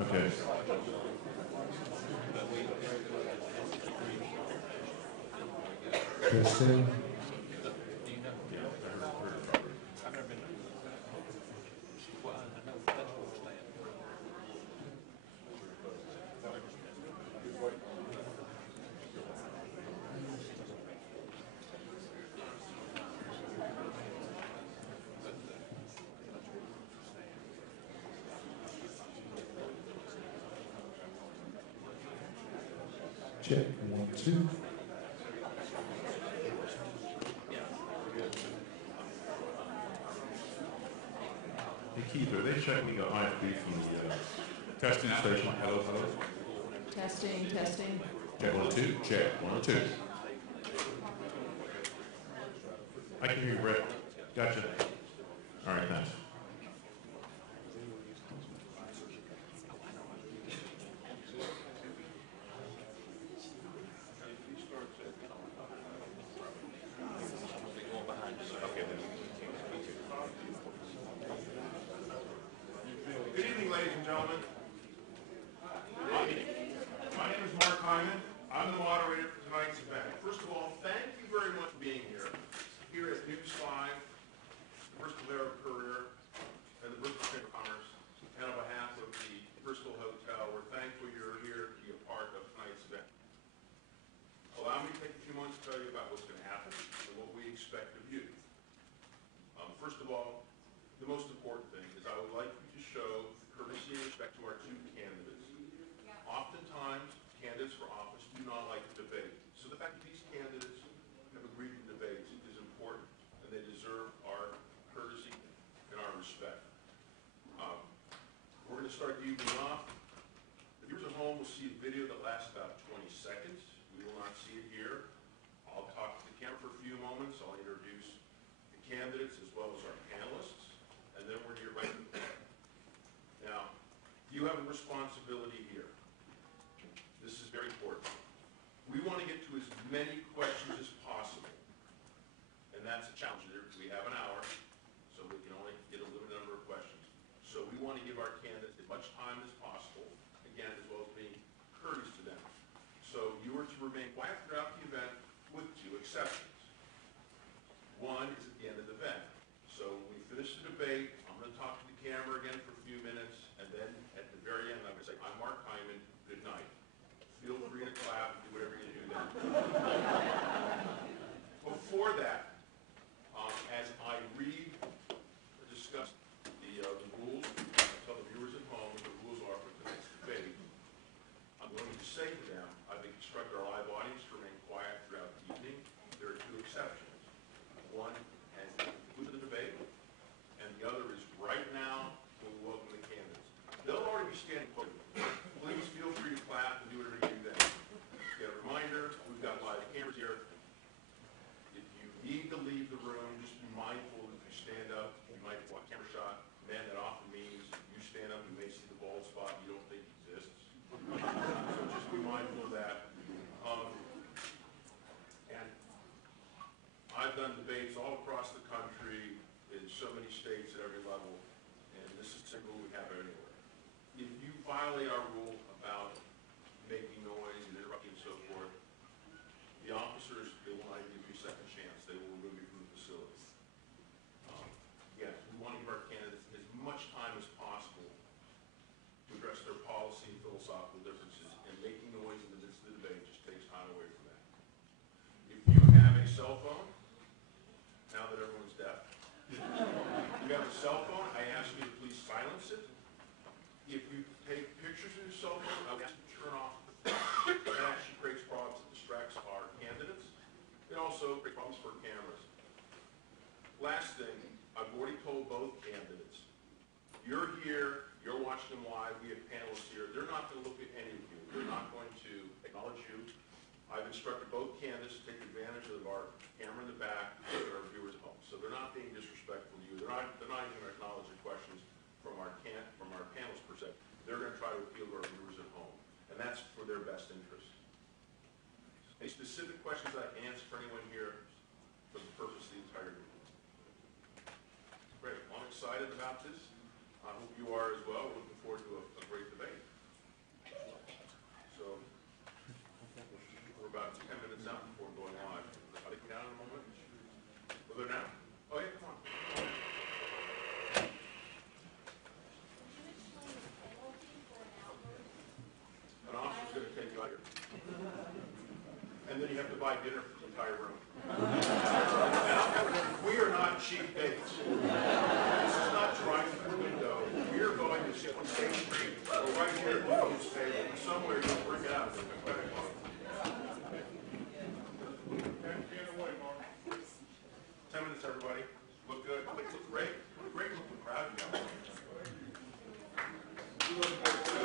Okay. Testing. Check, 1, 2. Hey Keith, are they checking the IFB from the testing station? Hello, hello. Testing, testing. Check 1, 2. Check 1, 2. I can hear you, Brett. Gotcha. All right, thanks. Good evening, ladies and gentlemen. My name is Mark Hyman. I'm the moderator for tonight's event. First of all, thank you very much for being here at News 5, the Bristol Herald Courier, and the Bristol Chamber of Commerce. And on behalf of the Bristol Hotel, we're thankful you're here to be a part of tonight's event. Allow me to take a few moments to tell you about what's going to happen and what we expect of you. First of all, the most important thing is I would like you to show courtesy and respect to our two candidates. Oftentimes, candidates for office do not like to debate. So the fact that these candidates have agreed to debate is important, and they deserve our courtesy and our respect. We're going to start the evening off. The viewers at home will see a video that lasts about 20 seconds. We will not see it here. I'll talk to the camera for a few moments. I'll introduce the candidates as well as our panelists, and then we're here right now. Now, you have a responsibility here. This is very important. We want to get to as many questions as possible, and that's a challenge. We have an hour, so we can only get a limited number of questions. So we want to give our candidates as much time as possible, again, as well as being courteous to them. So you are to remain quiet throughout the event with two exceptions. One is at the end of the event. So when we finish the debate, I'm going to talk to the camera again for a few minutes, and then at the very end, I'm going to say, I'm Mark Hyman, good night. Feel free to clap and do whatever you do then. Before that, as I read or discuss the rules, I'll tell the viewers at home what the rules are for tonight's debate. I'm going to say to them, I've instructed our live audience to remain quiet throughout the evening. There are two exceptions. One has concluded the debate, and the other is right now when we welcome the candidates. They'll already be standing close. Please feel free to clap and do whatever you do then. Get a reminder, we've got live cameras here. If you need to leave the room, just be mindful if you stand up, you might want a camera shot. Man, that often means you stand up, you may see the bald spot you don't think exists. So just be mindful of that. And I've done debates all across the country in so many states at every level, and this is the rule we have everywhere. If you violate our rule about making noise and interrupting and so forth, the officers, they will not give you a second chance. They will remove you from the facility. Yes, we want to give our candidates as much time as possible to address their policy and philosophical differences, and making noise in the midst of the debate just takes time away from that. If you have a cell phone, now that everyone's deaf, if you have a cell phone, I ask you to please silence it. If you take pictures of your cell phone, I would ask you to turn off. That actually creates problems that distracts our candidates. It also creates problems for cameras. Last thing, I've already told both candidates, you're here, you're watching them live, we have panelists here. They're not going to look at any of you. They're not going to acknowledge you. I've instructed both candidates to take advantage of our camera in the back so that our viewers at home. So they're not being disrespectful to you. They're not even going to acknowledge the questions from our panelists per se. They're going to try to appeal to our viewers at home, and that's for their best interest. Any specific questions I can answer for anyone here for the purpose of the entire group? Great. I'll about this. I hope you are as well. We're looking forward to a great debate. So we're about 10 minutes out before going live. Are they down in a moment? Well, they're now. Oh yeah, come on. An officer's going to take you out here. And then you have to buy dinner for the entire room. We are not cheap dates. This is not driving through the window. We are going to sit on State Street or right here at Williams table. Somewhere you'll bring it out. 10 minutes, everybody. Look good. Look great. Look great looking crowd you got. You look good too.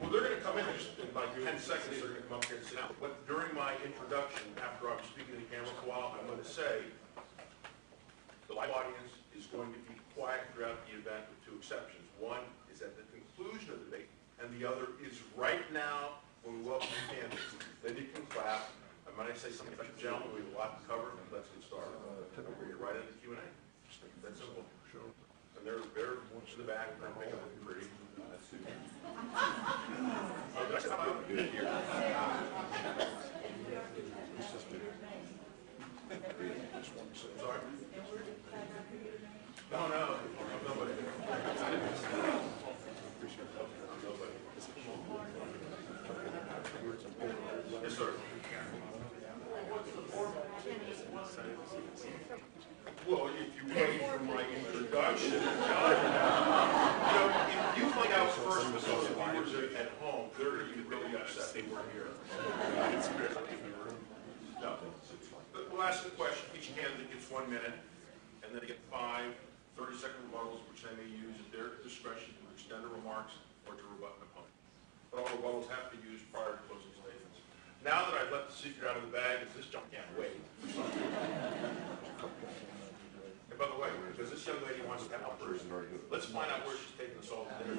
Well, they're going to come in like 10 seconds. They're going to come up here and sit down. But during my introduction, after I'm speaking to the camera for a while, I'm going to say the live audience is going to be quiet throughout the event with two exceptions. One is at the conclusion of the debate, and the other is right now when we welcome the candidates. Then you can clap. And when I say something, gentlemen, we have a lot to cover. Let's get started. We're going to get right into the Q&A. That's simple. Sure. And they're in the back. They're making it pretty. That's it. Oh, did I say that? Good here. Sorry. No. Nobody. Yes, sir. Well, if you wait for my introduction, if you find out first with those viewers at home, they're going to be really upset they weren't here. No. We'll ask the question. Each candidate gets 1 minute, and then they get 5 30-second rebuttals, which they may use at their discretion to extend their remarks or to rebut an opponent. But all rebuttals have to be used prior to closing statements. Now that I've let the secret out of the bag, this junk can't wait. And by the way, because this young lady wants to come out first, let's find out where she's taking us all to dinner.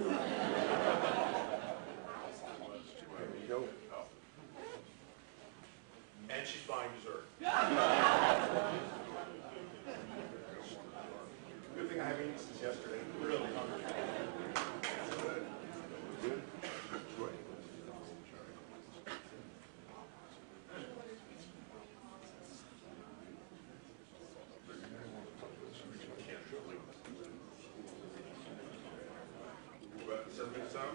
There you go. Oh. And she's buying dessert. Good thing I haven't eaten since yesterday. Really hungry. Good. Great. We're about 7 minutes out.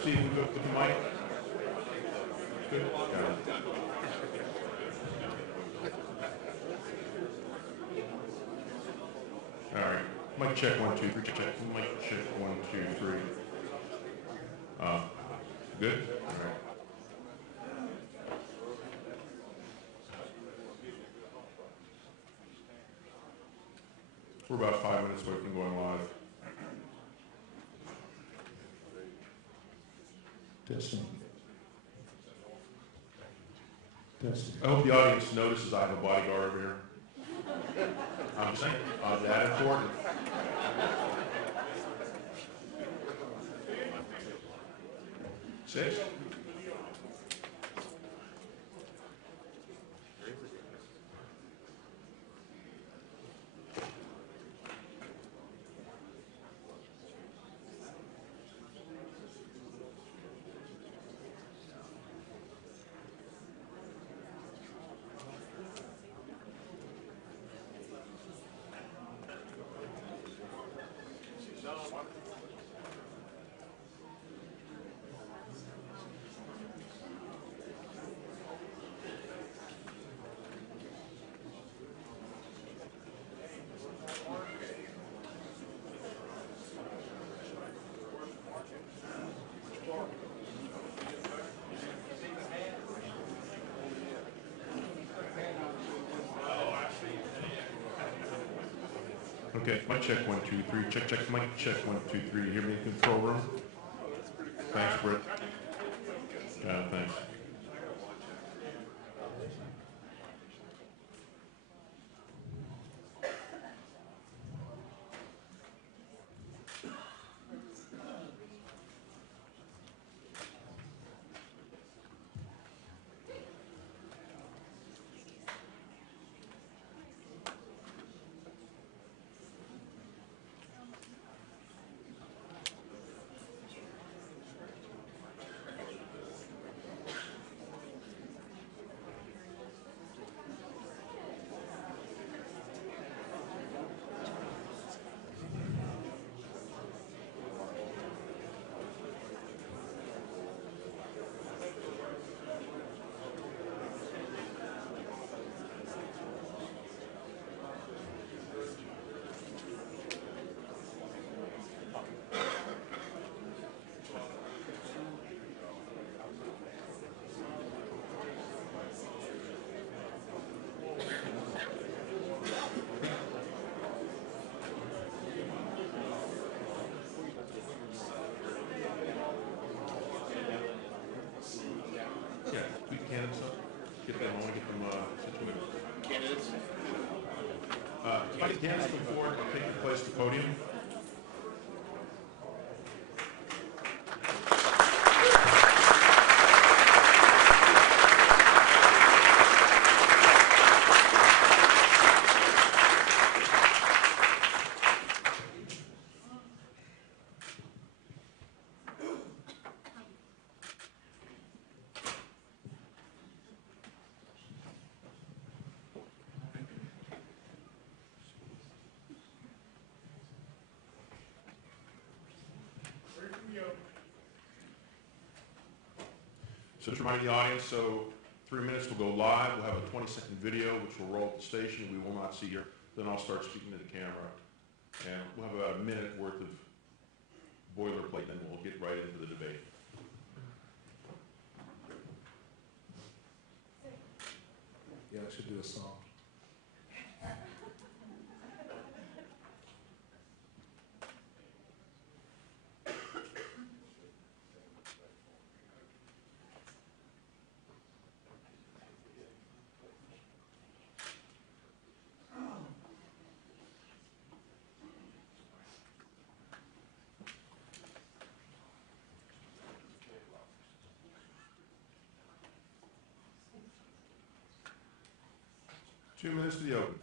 Steve, we go with the mic. Good. All right. Mic check 1 2 3. Check. Mic check 1 2 3. Good. All right. We're about 5 minutes away from going live. Testing. Testing. I hope the audience notices I have a bodyguard over here. I'm saying, that important. Six? Okay, mic check 1, 2, 3. Check, check, mic check 1, 2, 3. You hear me in the control room? Thanks, Britt. Thanks. Yeah, we can stuff. Get them, I want to get them situated. Candidates? If I get candidates before, take your place at the podium. So just reminding the audience, so 3 minutes will go live. We'll have a 20-second video, which will roll at the station. We will not see your. Then I'll start speaking to the camera. And we'll have about a minute worth of boilerplate, then we'll get right into the debate. Yeah, I should do a song. Two minutes to the open.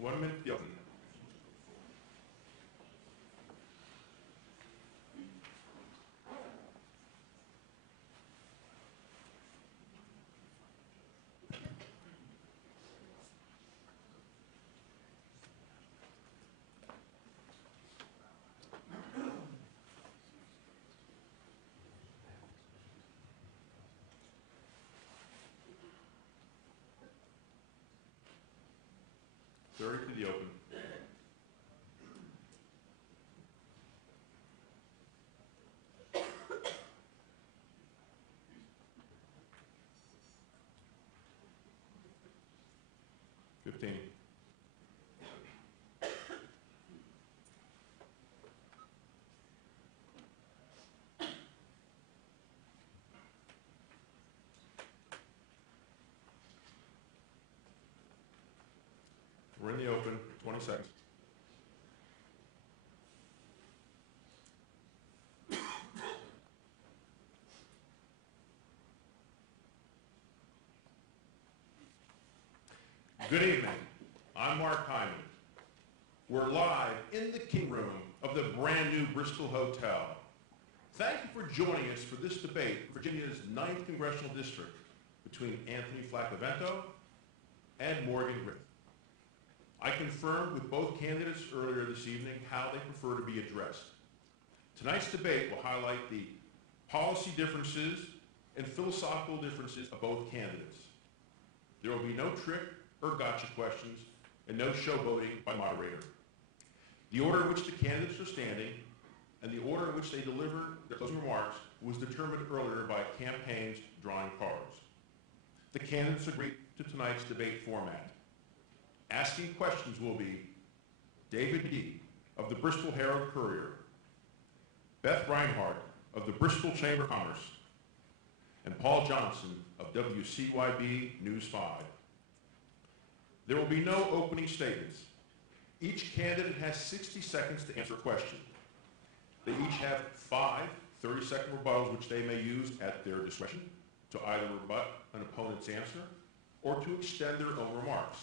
1 minute to the open. Thirty to the open. Fifteen. We're in the open, 20 seconds. Good evening. I'm Mark Hyman. We're live in the King Room of the brand new Bristol Hotel. Thank you for joining us for this debate, Virginia's 9th Congressional District, between Anthony Flaccavento and Morgan Griffith. I confirmed with both candidates earlier this evening how they prefer to be addressed. Tonight's debate will highlight the policy differences and philosophical differences of both candidates. There will be no trick or gotcha questions and no showboating by moderator. The order in which the candidates are standing and the order in which they deliver their closing remarks was determined earlier by campaigns drawing cards. The candidates agreed to tonight's debate format. Asking questions will be David Yee of the Bristol Herald Courier, Beth Reinhardt of the Bristol Chamber of Commerce, and Paul Johnson of WCYB News 5. There will be no opening statements. Each candidate has 60 seconds to answer a question. They each have 5 30-second rebuttals which they may use at their discretion to either rebut an opponent's answer or to extend their own remarks.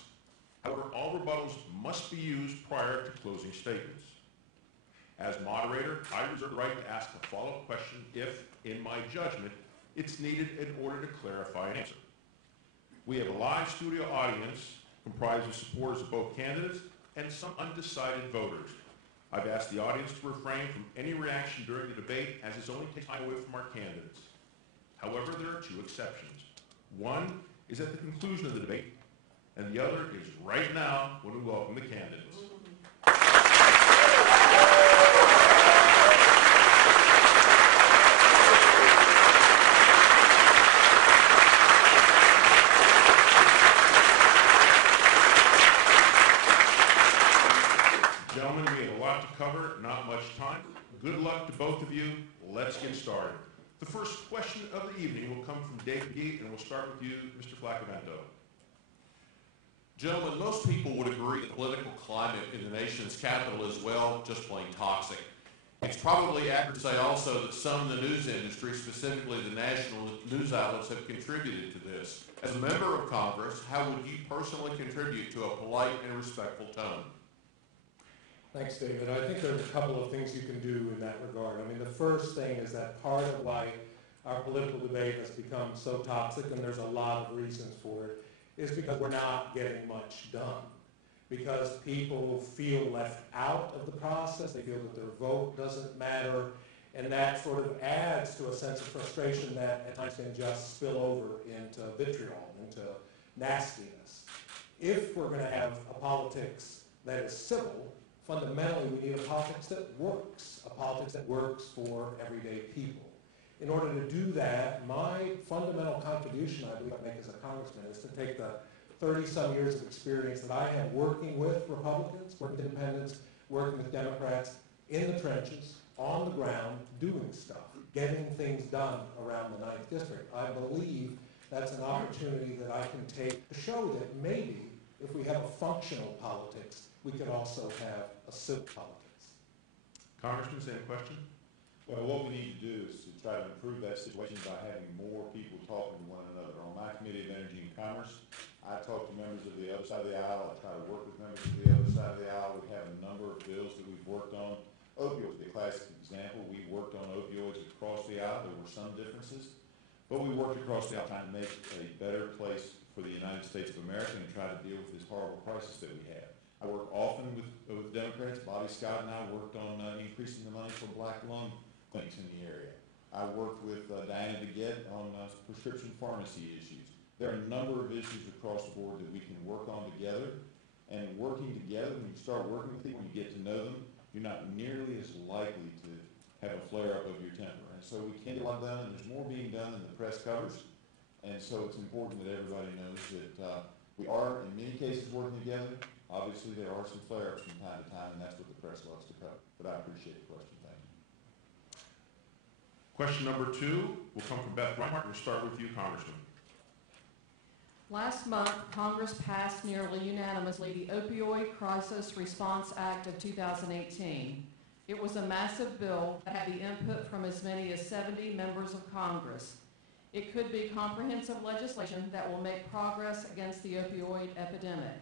However, all rebuttals must be used prior to closing statements. As moderator, I reserve the right to ask a follow-up question if, in my judgment, it's needed in order to clarify an answer. We have a live studio audience comprised of supporters of both candidates and some undecided voters. I've asked the audience to refrain from any reaction during the debate as this only takes time away from our candidates. However, there are 2 exceptions. One is at the conclusion of the debate, and the other is right now when we welcome the candidates. Gentlemen, we have a lot to cover, not much time. Good luck to both of you. Let's get started. The first question of the evening will come from David Yee, and we'll start with you, Mr. Flaccavento. Gentlemen, most people would agree that the political climate in the nation's capital is, well, just plain toxic. It's probably accurate to say also that some in the news industry, specifically the national news outlets, have contributed to this. As a member of Congress, how would you personally contribute to a polite and respectful tone? Thanks, David. I think there's a couple of things you can do in that regard. I mean, the first thing is that part of why our political debate has become so toxic, and there's a lot of reasons for it, is because we're not getting much done. Because people feel left out of the process, they feel that their vote doesn't matter, and that sort of adds to a sense of frustration that at times can just spill over into vitriol, into nastiness. If we're going to have a politics that is civil, fundamentally we need a politics that works for everyday people. In order to do that, my fundamental contribution, I believe I make as a congressman, is to take the 30-some years of experience that I have working with Republicans, working with independents, working with Democrats, in the trenches, on the ground, doing stuff, getting things done around the 9th District. I believe that's an opportunity that I can take to show that maybe if we have a functional politics, we could also have a civil politics. Congressman, same question? Well, what we need to do is to try to improve that situation by having more people talking to one another. On my Committee of Energy and Commerce, I talk to members of the other side of the aisle. I try to work with members of the other side of the aisle. We have a number of bills that we've worked on. Opioids, the classic example. We worked on opioids across the aisle. There were some differences, but we worked across the aisle trying to make a better place for the United States of America and try to deal with this horrible crisis that we have. I work often with Democrats. Bobby Scott and I worked on increasing the money for black lung clinics in the area. I worked with Diana DeGette on prescription pharmacy issues. There are a number of issues across the board that we can work on together. And working together, when you start working with people, you get to know them, you're not nearly as likely to have a flare-up of your temper. And so we can get a lot done, and there's more being done than the press covers. And so it's important that everybody knows that we are, in many cases, working together. Obviously, there are some flare-ups from time to time, and that's what the press loves to cover. But I appreciate the question. Thank you. Question number 2 will come from Beth Reinhardt. We'll start with you, Congressman. Last month, Congress passed nearly unanimously the Opioid Crisis Response Act of 2018. It was a massive bill that had the input from as many as 70 members of Congress. It could be comprehensive legislation that will make progress against the opioid epidemic.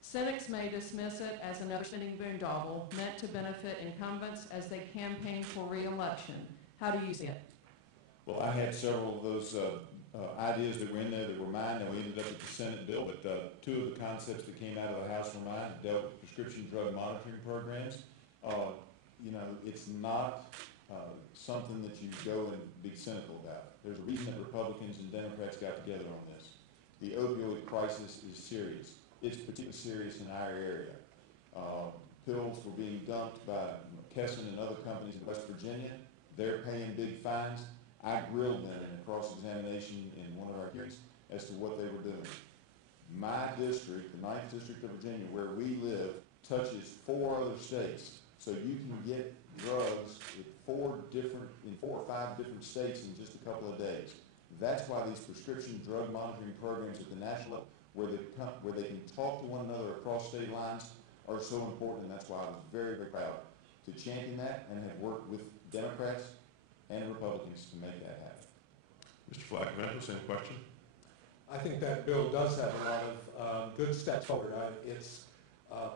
Cynics may dismiss it as another spending boondoggle meant to benefit incumbents as they campaign for re-election. How do you see it? Well, I had several of those ideas that were in there that were mine, and we ended up with the Senate bill, but 2 of the concepts that came out of the House were mine, dealt with prescription drug monitoring programs. You know, it's not something that you go and be cynical about. There's a reason that Republicans and Democrats got together on this. The opioid crisis is serious. It's particularly serious in our area. Pills were being dumped by McKesson and other companies in West Virginia. They're paying big fines. I grilled them in a cross-examination in one of our hearings as to what they were doing. My district, the 9th District of Virginia, where we live, touches 4 other states. So you can get drugs in 4 or 5 different states in just a couple of days. That's why these prescription drug monitoring programs at the national level, where they can talk to one another across state lines, are so important, and that's why I was very, very proud to champion that and have worked with Democrats and Republicans to make that happen. Mr. Flaccavento, same question. I think that bill does have a lot of good steps forward. It's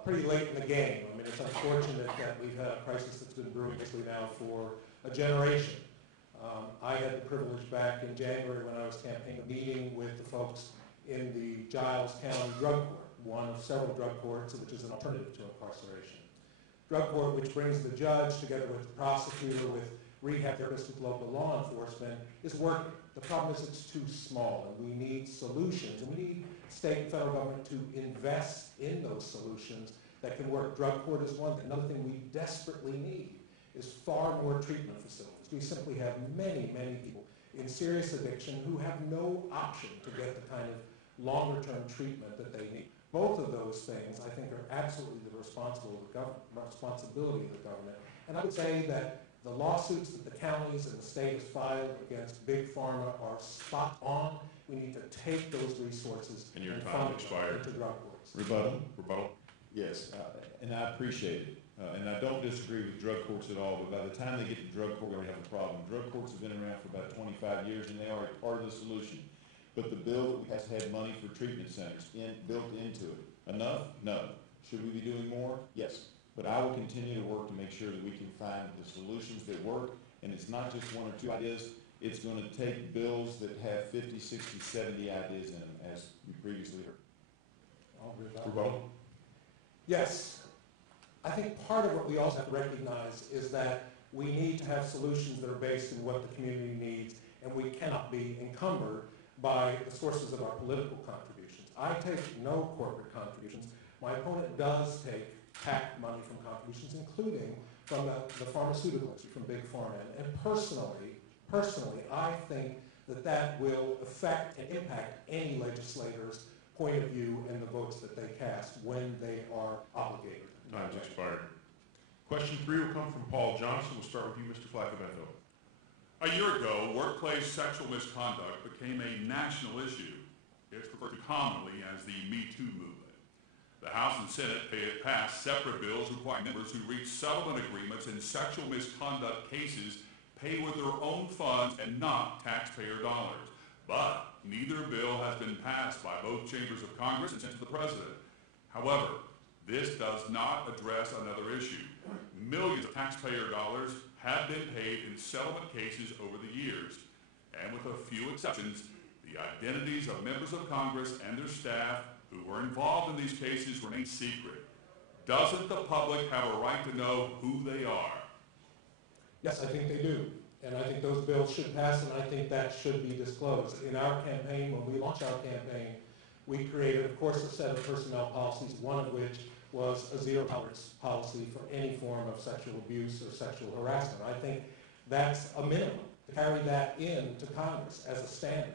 pretty late in the game. I mean, it's unfortunate that we've had a crisis that's been brewing basically now for a generation. I had the privilege back in January when I was campaigning, meeting with the folks in the Giles County Drug Court, one of several drug courts, which is an alternative to incarceration. Drug court, which brings the judge together with the prosecutor, with rehab therapists, with local law enforcement, is working. The problem is it's too small, and we need solutions, and we need state and federal government to invest in those solutions that can work. Drug court is one thing. Another thing we desperately need is far more treatment facilities. We simply have many, many people in serious addiction who have no option to get the kind of longer-term treatment that they need. Both of those things, I think, are absolutely the responsibility of the government. And I would say that the lawsuits that the counties and the state has filed against Big Pharma are spot on. We need to take those resources And your time fund expired. them into drug courts. Rebuttal? Rebuttal. Yes, and I appreciate it. And I don't disagree with drug courts at all, but by the time they get to drug court, we already have a problem. Drug courts have been around for about 25 years, and they are part of the solution. But the bill has had money for treatment centers built into it. Enough? No. Should we be doing more? Yes. But I will continue to work to make sure that we can find the solutions that work, and it's not just 1 or 2 ideas. It's going to take bills that have 50, 60, 70 ideas in them, as we previously heard. Rebuttal. Yes. I think part of what we also have to recognize is that we need to have solutions that are based in what the community needs, and we cannot be encumbered by the sources of our political contributions. I take no corporate contributions. My opponent does take PAC money from contributions, including from the pharmaceutical industry, from Big Pharma. And personally, I think that will affect and impact any legislator's point of view and the votes that they cast when they are obligated. Time's expired. Question 3 will come from Paul Johnson. We'll start with you, Mr. Flaccavento. A year ago, workplace sexual misconduct became a national issue. It's referred to commonly as the Me Too movement. The House and Senate passed separate bills requiring members who reach settlement agreements in sexual misconduct cases pay with their own funds and not taxpayer dollars. But neither bill has been passed by both chambers of Congress and sent to the President. However, this does not address another issue. Millions of taxpayer dollars have been paid in settlement cases over the years, and with a few exceptions, the identities of members of Congress and their staff who were involved in these cases remain secret. Doesn't the public have a right to know who they are? Yes, I think they do. And I think those bills should pass, and I think that should be disclosed. In our campaign, when we launched our campaign, we created, of course, a set of personnel policies, one of which was a zero tolerance policy for any form of sexual abuse or sexual harassment. I think that's a minimum, to carry that into Congress as a standard.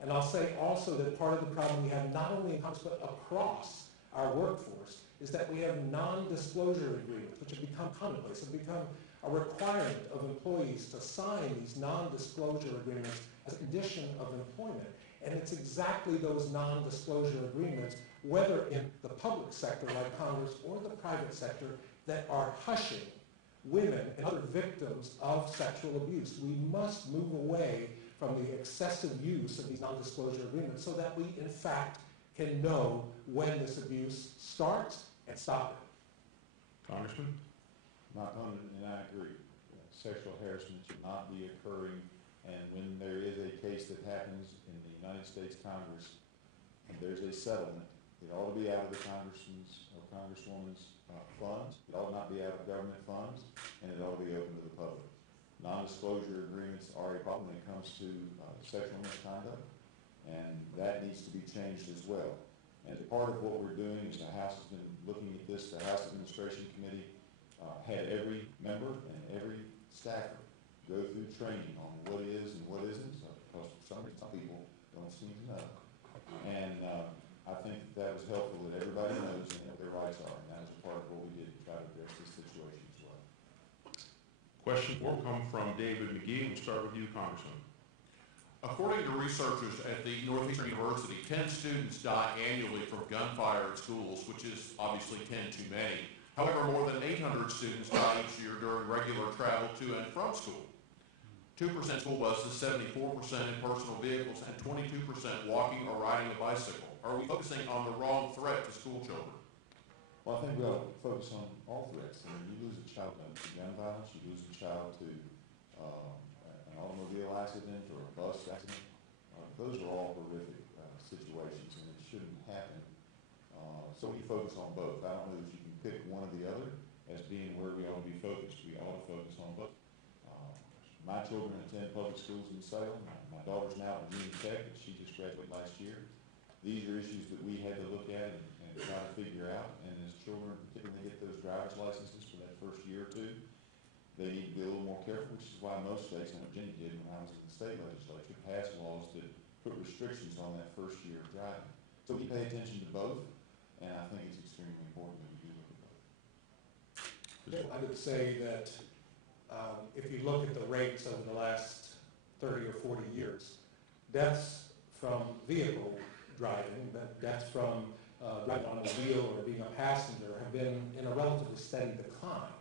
And I'll say also that part of the problem we have not only in Congress but across our workforce is that we have non-disclosure agreements, which have become commonplace, have become a requirement of employees to sign these non-disclosure agreements as a condition of employment. And it's exactly those non-disclosure agreements, whether in the public sector like Congress or the private sector, that are hushing women and other victims of sexual abuse. We must move away from the excessive use of these non-disclosure agreements so that we, in fact, can know when this abuse starts and stop it. Congressman? My opponent and I agree. Sexual harassment should not be occurring, and when there is a case that happens in the United States Congress and there's a settlement, it ought to be out of the congressman's or congresswoman's funds. It ought not be out of government funds, and it ought to be open to the public. Non-disclosure agreements are a problem when it comes to sexual misconduct, and that needs to be changed as well. And part of what we're doing is the House has been looking at this. The House Administration Committee had every member and every staffer go through training on what is and what isn't, because some people don't seem to know. And I think that was helpful that everybody knows and what their rights are, and that was part of what we did to try to address this situation as well. Question 4 will come from David McGee. We'll start with you, Congressman. According to researchers at the Northeastern University, 10 students die annually from gunfire at schools, which is obviously 10 too many. However, more than 800 students die each year during regular travel to and from school. 2% school buses, 74% in personal vehicles, and 22% walking or riding a bicycle. Are we focusing on the wrong threat to school children? Well, I think we ought to focus on all threats. I mean, you lose a child to gun violence, you lose a child to an automobile accident or a bus accident. Those are all horrific situations, and it shouldn't happen. So we focus on both. I don't know that you can pick one or the other as being where we ought to be focused. We ought to focus on both. My children attend public schools in Salem. My daughter's now at Virginia Tech, and she just graduated last year. These are issues that we had to look at and try to figure out. And as children, particularly get those driver's licenses for that first year or two, they need to be a little more careful, which is why most states, and what Virginia did when I was in the state legislature, passed laws that put restrictions on that first year of driving. So we pay attention to both, and I think it's extremely important that we do look at both. I would say that if you look at the rates over the last 30 or 40 years, deaths from vehicle driving, deaths from driving on a wheel or being a passenger have been in a relatively steady decline.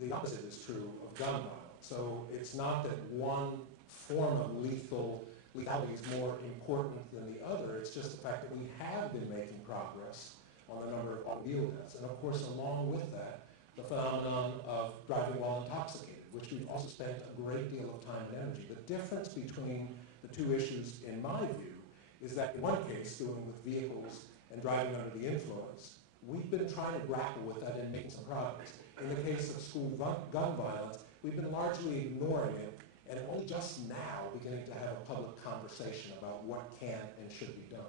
The opposite is true of gun violence. So it's not that one form of lethality is more important than the other. It's just the fact that we have been making progress on the number of automobile deaths. And of course, along with that, the phenomenon of driving while intoxicated, which we've also spent a great deal of time and energy. The difference between the two issues, in my view, is that in one case, dealing with vehicles and driving under the influence, we've been trying to grapple with that and making some progress. In the case of school gun violence, we've been largely ignoring it and only just now beginning to have a public conversation about what can and should be done.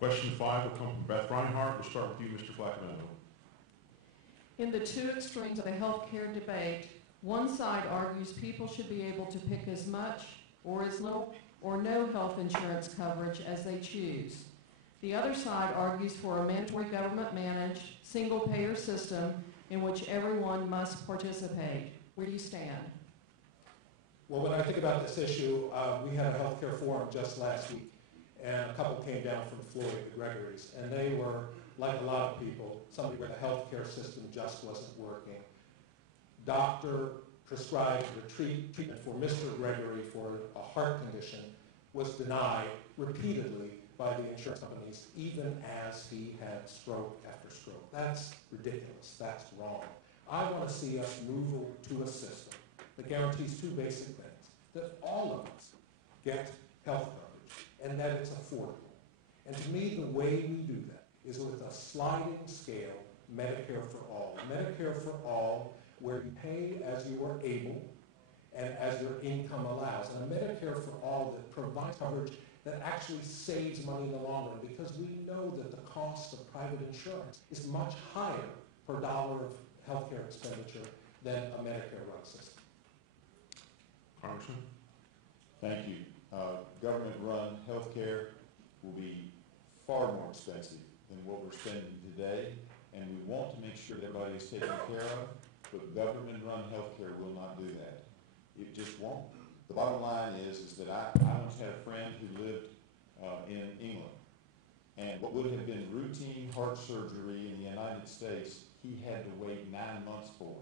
Question 5 will come from Beth Reinhardt. We'll start with you, Mr. Flaccavento. In the two extremes of the health care debate, one side argues people should be able to pick as much or as little or no health insurance coverage as they choose. The other side argues for a mandatory government-managed, single-payer system in which everyone must participate. Where do you stand? Well, when I think about this issue, we had a healthcare forum just last week, and a couple came down from Florida, the Gregories, and they were, like a lot of people, somebody where the healthcare system just wasn't working. Doctor prescribed treatment for Mr. Gregory for a heart condition, was denied repeatedly by the insurance companies, even as he had stroke after stroke. That's ridiculous. That's wrong. I want to see us move to a system that guarantees two basic things: that all of us get health coverage and that it's affordable. And to me, the way we do that is with a sliding scale Medicare for all. Medicare for all, where you pay as you are able and as your income allows. And a Medicare for all that provides coverage that actually saves money in the long run, because we know that the cost of private insurance is much higher per dollar of healthcare expenditure than a Medicare-run system. Congressman? Thank you. Government-run healthcare will be far more expensive than what we're spending today, and we want to make sure that everybody is taken care of, but government-run healthcare will not do that. It just won't. The bottom line is that I once had a friend who lived in England, and what would have been routine heart surgery in the United States, he had to wait 9 months for.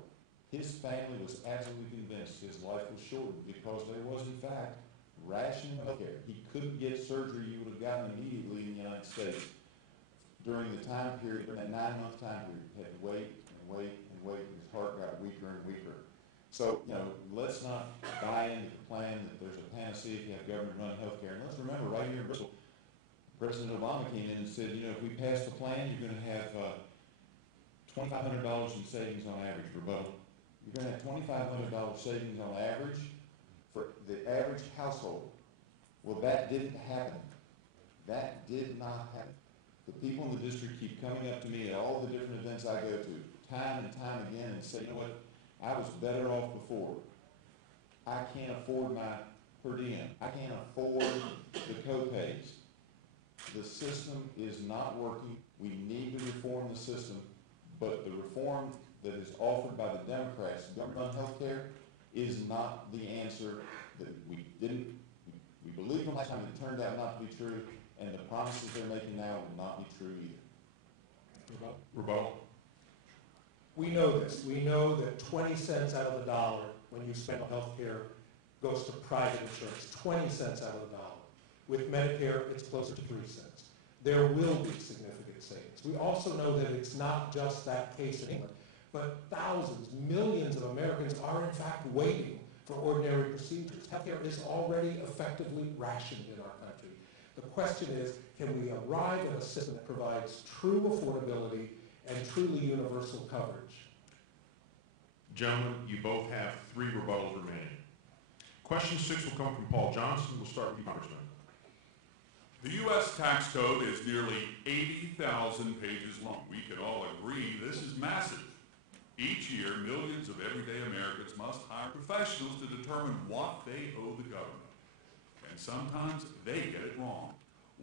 His family was absolutely convinced his life was shortened because there was, in fact, rationing health care. He couldn't get surgery you would have gotten immediately in the United States. During the time period, during that 9-month time period, he had to wait and wait and wait, and his heart got weaker and weaker. So, let's not buy into the plan that there's a panacea if you have government-run health care. And let's remember, right here in Bristol, President Obama came in and said, if we pass the plan, you're going to have $2,500 in savings on average for both. You're going to have $2,500 savings on average for the average household. Well, that didn't happen. That did not happen. The people in the district keep coming up to me at all the different events I go to, time and time again, and say, you know what, I was better off before. I can't afford my per diem. I can't afford the co-pays. The system is not working. We need to reform the system, but the reform that is offered by the Democrats, government health care, is not the answer. That we believed from last time, it turned out not to be true, and the promises they're making now will not be true either. Rebuttal. We know this. We know that 20 cents out of the dollar when you spend on health care goes to private insurance, 20 cents out of the dollar. With Medicare, it's closer to 3 cents. There will be significant savings. We also know that it's not just that case in England, but thousands, millions of Americans are in fact waiting for ordinary procedures. Healthcare is already effectively rationed in our country. The question is, can we arrive at a system that provides true affordability and truly universal coverage? Gentlemen, you both have 3 rebuttals remaining. Question 6 will come from Paul Johnson. We'll start with you, Congressman. The U.S. tax code is nearly 80,000 pages long. We can all agree this is massive. Each year, millions of everyday Americans must hire professionals to determine what they owe the government. And sometimes they get it wrong.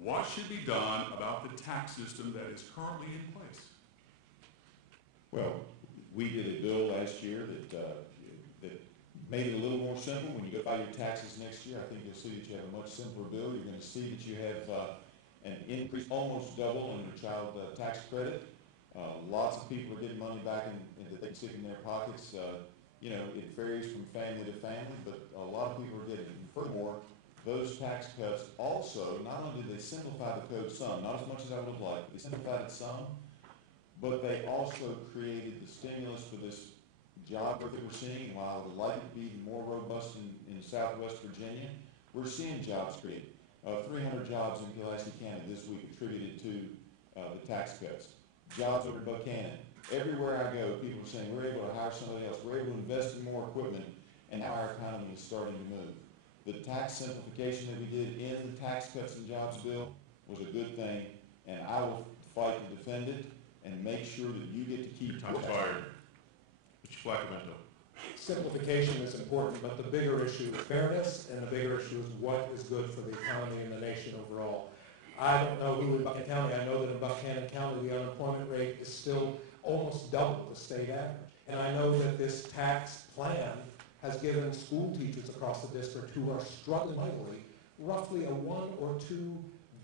What should be done about the tax system that is currently in place? Well, we did a bill last year that made it a little more simple. When you go file your taxes next year, I think you'll see that you have a much simpler bill. You're going to see that you have an increase, almost double, in your child tax credit. Lots of people are getting money back that they can stick in their pockets. It varies from family to family, but a lot of people are getting it. And furthermore, those tax cuts also, not only did they simplify the code some, not as much as I would have liked, they simplified it some, but they also created the stimulus for this job growth that we're seeing. While I would like it to be more robust in Southwest Virginia, we're seeing jobs created. 300 jobs in Pulaski County this week attributed to the tax cuts. Jobs over in Buchanan. Everywhere I go, people are saying we're able to hire somebody else. We're able to invest in more equipment, and now our economy is starting to move. The tax simplification that we did in the Tax Cuts and Jobs bill was a good thing, and I will fight to defend it and make sure that you get to keep Your time's expired. Mr. Flaccavento. Simplification is important, but the bigger issue is fairness, and the bigger issue is what is good for the economy and the nation overall. I don't know who in Buchanan County. I know that in Buchanan County the unemployment rate is still almost double the state average. And I know that this tax plan has given school teachers across the district who are struggling mightily roughly a $1 or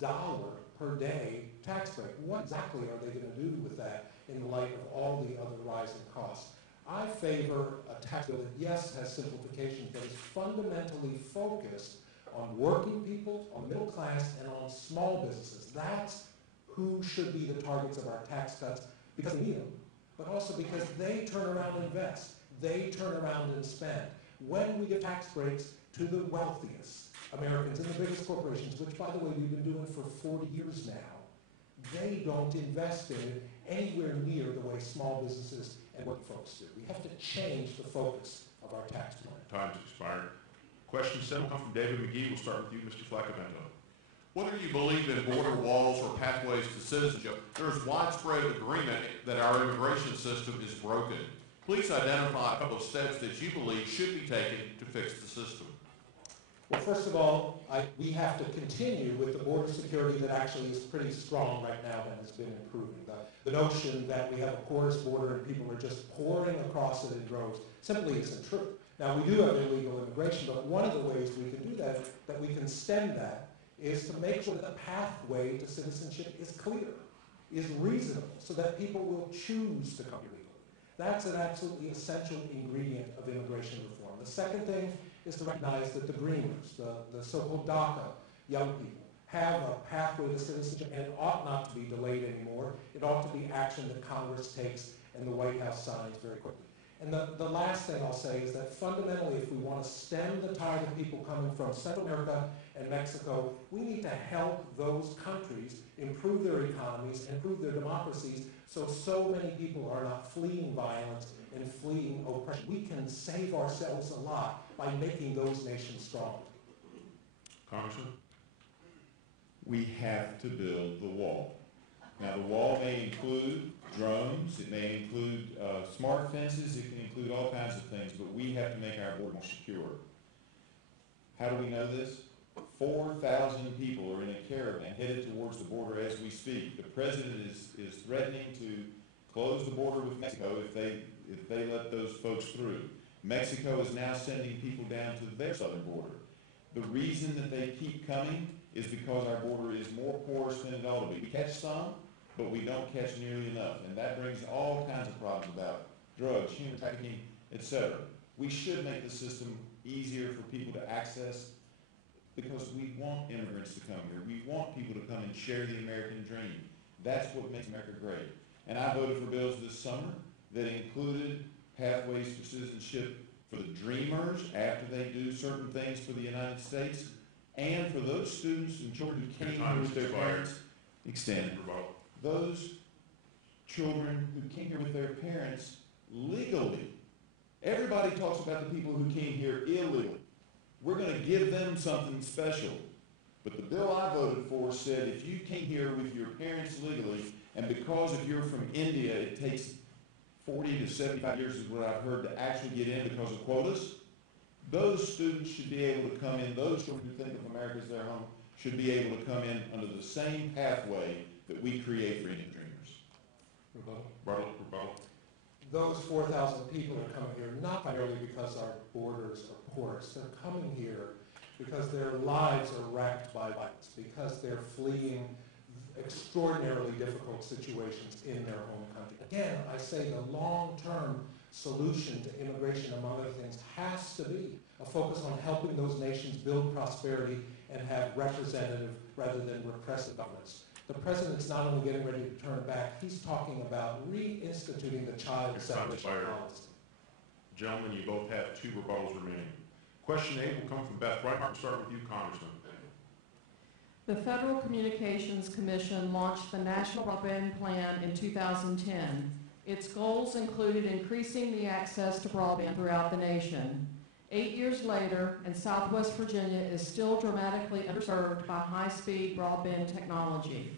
$2 per day tax break. What exactly are they going to do with that in light of all the other rising costs? I favor a tax bill that, yes, has simplification, but is fundamentally focused on working people, on middle class, and on small businesses. That's who should be the targets of our tax cuts, because we need them, but also because they turn around and invest. They turn around and spend. When we give tax breaks to the wealthiest Americans and the biggest corporations, which, by the way, we've been doing for 40 years now, they don't invest in it anywhere near the way small businesses and working folks do. We have to change the focus of our tax plan. Time's expired. Question 7 will come from David McGee. We'll start with you, Mr. Flaccavento. Whether you believe in border walls or pathways to citizenship, there is widespread agreement that our immigration system is broken. Please identify a couple of steps that you believe should be taken to fix the system. Well, first of all, we have to continue with the border security that actually is pretty strong right now and has been improving. The notion that we have a porous border and people are just pouring across it in droves simply isn't true. Now, we do have illegal immigration, but one of the ways we can do that we can stem that, is to make sure that the pathway to citizenship is clear, is reasonable, so that people will choose to come illegally. That's an absolutely essential ingredient of immigration reform. The second thing is to recognize that the Dreamers, the so-called DACA young people, have a pathway to citizenship, and it ought not to be delayed anymore. It ought to be action that Congress takes and the White House signs very quickly. And the last thing I'll say is that fundamentally, if we want to stem the tide of people coming from Central America and Mexico, we need to help those countries improve their economies, improve their democracies, so many people are not fleeing violence and fleeing oppression. We can save ourselves a lot by making those nations stronger. Congressman? We have to build the wall. Now, the wall may include drones, it may include smart fences, it can include all kinds of things, but we have to make our border more secure. How do we know this? 4,000 people are in a caravan headed towards the border as we speak. The president is threatening to close the border with Mexico if they let those folks through. Mexico is now sending people down to their southern border. The reason that they keep coming is because our border is more porous than it ought to be. We catch some, but we don't catch nearly enough, and that brings all kinds of problems about drugs, human trafficking, etc. We should make the system easier for people to access, because we want immigrants to come here. We want people to come and share the American dream. That's what makes America great. And I voted for bills this summer that included pathways for citizenship for the Dreamers after they do certain things for the United States, and for those students and children who came here with their parents. Those children who came here with their parents legally. Everybody talks about the people who came here illegally. We're going to give them something special. But the bill I voted for said if you came here with your parents legally, and because if you're from India, it takes 40 to 75 years is what I've heard to actually get in because of quotas, those students should be able to come in, those children who think of America as their home, should be able to come in under the same pathway that we create for Indian Dreamers. Rebuttal. Those 4,000 people are coming here not primarily because our borders are porous. They're coming here because their lives are wrecked by violence, because they're fleeing extraordinarily difficult situations in their home country. Again, I say the long-term solution to immigration, among other things, has to be a focus on helping those nations build prosperity and have representative rather than repressive governments. The president's not only getting ready to turn back, he's talking about reinstituting the child separation policy. Gentlemen, you both have 2 rebuttals remaining. Question 8 will come from Beth Wright. We'll start with you, Congressman. The Federal Communications Commission launched the National Broadband Plan in 2010. Its goals included increasing the access to broadband throughout the nation. 8 years later, and Southwest Virginia is still dramatically underserved by high-speed broadband technology.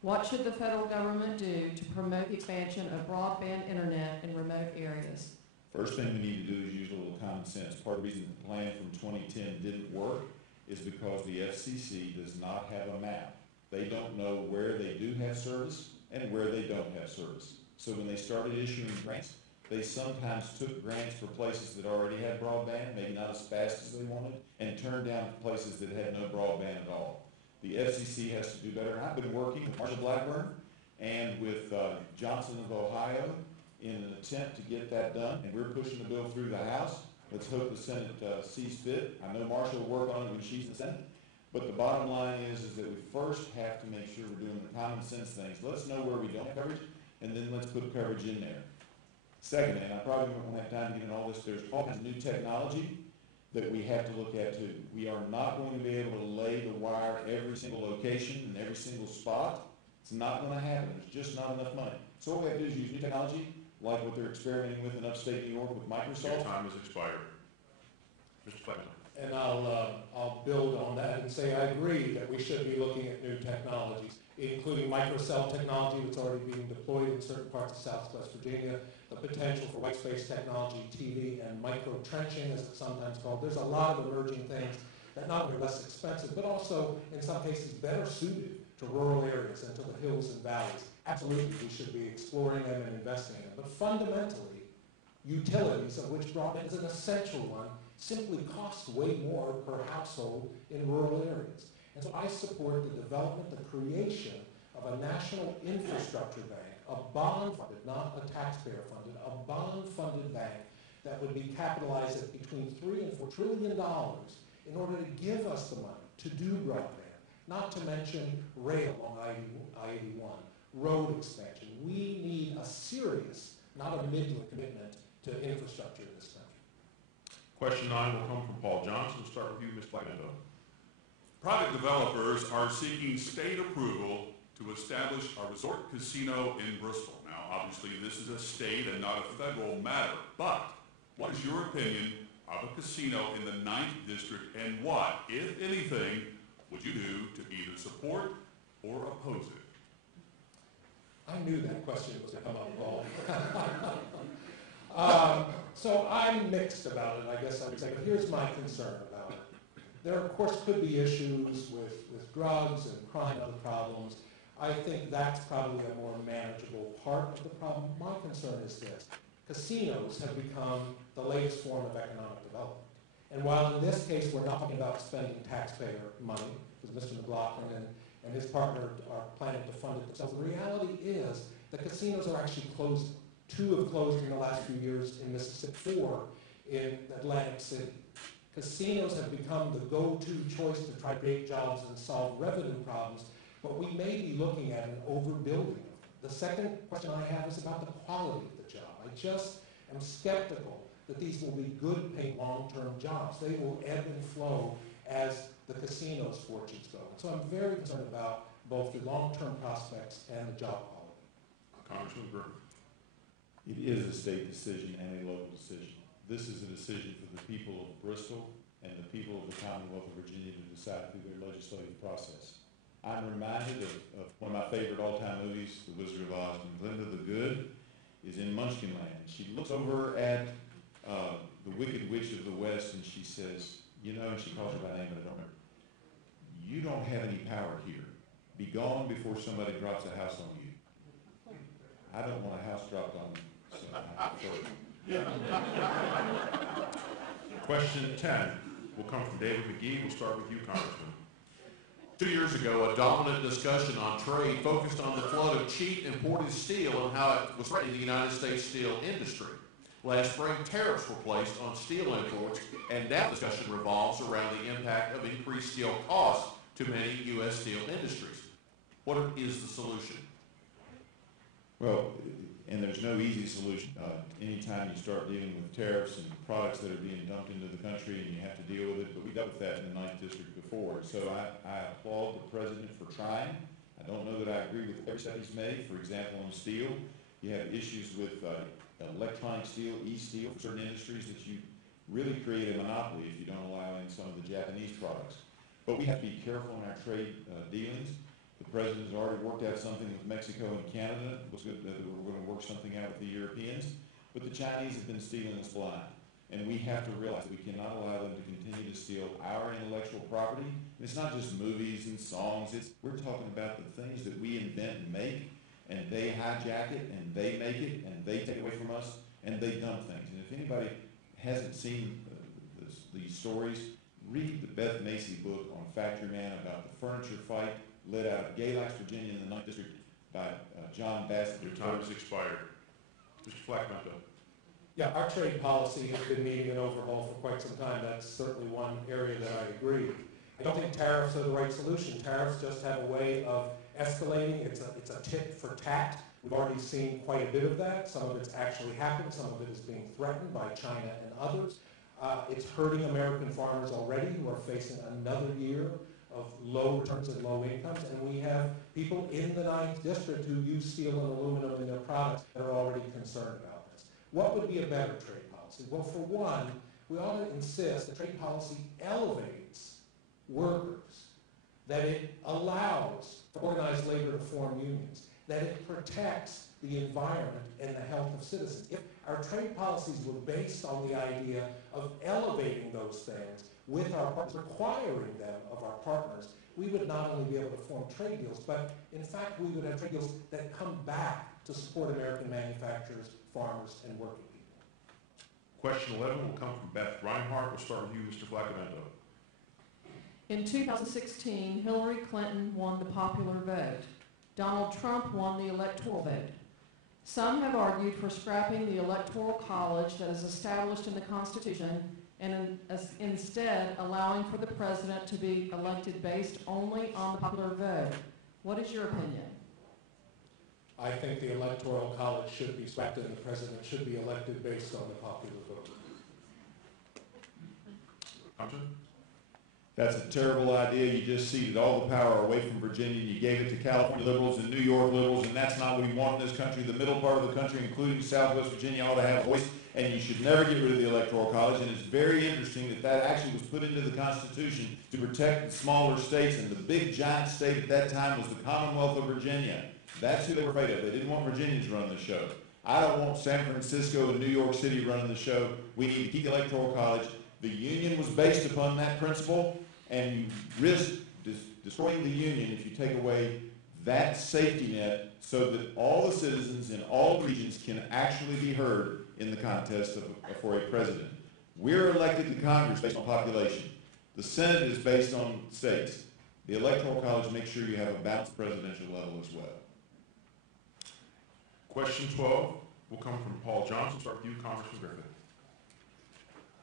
What should the federal government do to promote the expansion of broadband internet in remote areas? First thing we need to do is use a little common sense. Part of the reason the plan from 2010 didn't work is because the FCC does not have a map. They don't know where they do have service and where they don't have service. So when they started issuing grants, they sometimes took grants for places that already had broadband, maybe not as fast as they wanted, and turned down places that had no broadband at all. The FCC has to do better. I've been working with Marsha Blackburn and with Johnson of Ohio in an attempt to get that done, and we're pushing the bill through the House. Let's hope the Senate sees fit. I know Marcia will work on it when she's in the Senate. But the bottom line is that we first have to make sure we're doing the common sense things. Let's know where we don't have coverage, and then let's put coverage in there. Second, and I probably won't have time to get into all this, there's all kinds of new technology that we have to look at too. We are not going to be able to lay the wire every single location and every single spot. It's not going to happen. There's just not enough money. So what we have to do is use new technology, like what they're experimenting with in upstate New York with Your Microsoft. time has expired. Mr. Flaccavento. And I'll build on that and say I agree that we should be looking at new technologies, including microcell technology that's already being deployed in certain parts of Southwest Virginia, the potential for white space technology, TV, and micro-trenching, as it's sometimes called. There's a lot of emerging things that not only are less expensive, but also, in some cases, better suited to rural areas and to the hills and valleys. Absolutely, we should be exploring them and investing in them. But fundamentally, utilities, of which broadband is an essential one, simply cost way more per household in rural areas. And so I support the development, the creation of a national infrastructure bank, a bond-funded, not a taxpayer-funded, a bond-funded bank that would be capitalized at between $3 and $4 trillion in order to give us the money to do broadband, not to mention rail on I-81, road expansion. We need a serious, not a middling commitment to infrastructure in this country. Question 9 will come from Paul Johnson. We'll start with you, Ms. Flaccavento. Private developers are seeking state approval to establish a resort casino in Bristol. Now, obviously, this is a state and not a federal matter, but what is your opinion of a casino in the 9th District, and what, if anything, would you do to either support or oppose it? I knew that question was going to come up, Paul. So I'm mixed about it, I guess I would say, but here's my concern about it. There, of course, could be issues with drugs and crime and other problems. I think that's probably a more manageable part of the problem. My concern is this. Casinos have become the latest form of economic development. And while in this case we're not talking about spending taxpayer money, because Mr. McLaughlin and his partner are planning to fund it themselves, the reality is that casinos are actually closing. 2 have closed in the last few years in Mississippi, 4 in Atlantic City. Casinos have become the go-to choice to try to create jobs and solve revenue problems, but we may be looking at an overbuilding. The second question I have is about the quality of the job. I just am skeptical that these will be good paying long-term jobs. They will ebb and flow as the casino's fortunes go. And so I'm very concerned about both the long-term prospects and the job quality. Congressman Griffith. It is a state decision and a local decision. This is a decision for the people of Bristol and the people of the Commonwealth of Virginia to decide through their legislative process. I'm reminded of one of my favorite all-time movies, The Wizard of Oz, and Glinda the Good is in Munchkinland. She looks over at the Wicked Witch of the West and she says, you know, and she calls her by name, but I don't remember, you don't have any power here. Be gone before somebody drops a house on you. I don't want a house dropped on me. So Question 10 will come from David McGee. We'll start with you, Congressman. 2 years ago, a dominant discussion on trade focused on the flood of cheap imported steel and how it was threatening the United States steel industry. Last spring, tariffs were placed on steel imports, and that discussion revolves around the impact of increased steel costs to many U.S. steel industries. What is the solution? Well, and there's no easy solution. Anytime you start dealing with tariffs and products that are being dumped into the country and you have to deal with it, but we dealt with that in the 9th District before. So I applaud the President for trying. I don't know that I agree with every step he's made. For example, on steel, you have issues with electronic steel, e-steel, for certain industries that you really create a monopoly if you don't allow in some of the Japanese products. But we have to be careful in our trade dealings. The President has already worked out something with Mexico and Canada. It looks good that we're going to work something out with the Europeans. But the Chinese have been stealing us blind. And we have to realize that we cannot allow them to continue to steal our intellectual property. And it's not just movies and songs. We're talking about the things that we invent and make, and they hijack it, and they make it, and they take away from us, and they dump things. And if anybody hasn't seen these stories, read the Beth Macy book on Factory Man about the furniture fight led out of Galax, Virginia in the 9th District by John Bassett. Your time has expired. Mr. Flaccavento. Yeah, our trade policy has been needing an overhaul for quite some time. That's certainly one area that I agree. I don't think tariffs are the right solution. Tariffs just have a way of escalating. It's a tit for tat. We've already seen quite a bit of that. Some of it's actually happened. Some of it is being threatened by China and others. It's hurting American farmers already who are facing another year of low returns and low incomes. And we have people in the 9th District who use steel and aluminum in their products that are already concerned about this. What would be a better trade policy? Well, for one, we ought to insist that trade policy elevates workers, that it allows for organized labor to form unions, that it protects the environment and the health of citizens. If our trade policies were based on the idea of elevating those things with our partners, requiring them of our partners, we would not only be able to form trade deals, but in fact we would have trade deals that come back to support American manufacturers, farmers, and working people. Question 11 will come from Beth Reinhardt. We'll start with you, Mr. Flaccavento. In 2016, Hillary Clinton won the popular vote. Donald Trump won the electoral vote. Some have argued for scrapping the Electoral College that is established in the Constitution and instead allowing for the president to be elected based only on the popular vote. What is your opinion? I think the Electoral College should be scrapped and the president should be elected based on the popular vote. Compton? That's a terrible idea. You just ceded all the power away from Virginia. You gave it to California liberals and New York liberals, and that's not what we want in this country. The middle part of the country, including Southwest Virginia, ought to have a voice, and you should never get rid of the Electoral College. And it's very interesting that that actually was put into the Constitution to protect the smaller states, and the big giant state at that time was the Commonwealth of Virginia. That's who they were afraid of. They didn't want Virginians running the show. I don't want San Francisco and New York City running the show. We need to keep the Electoral College. The Union was based upon that principle, and you risk destroying the Union if you take away that safety net so that all the citizens in all regions can actually be heard in the contest for a president. We're elected to Congress based on population. The Senate is based on states. The Electoral College makes sure you have a balanced presidential level as well. Question 12 will come from Paul Johnson. Start with you, Congressman Griffith.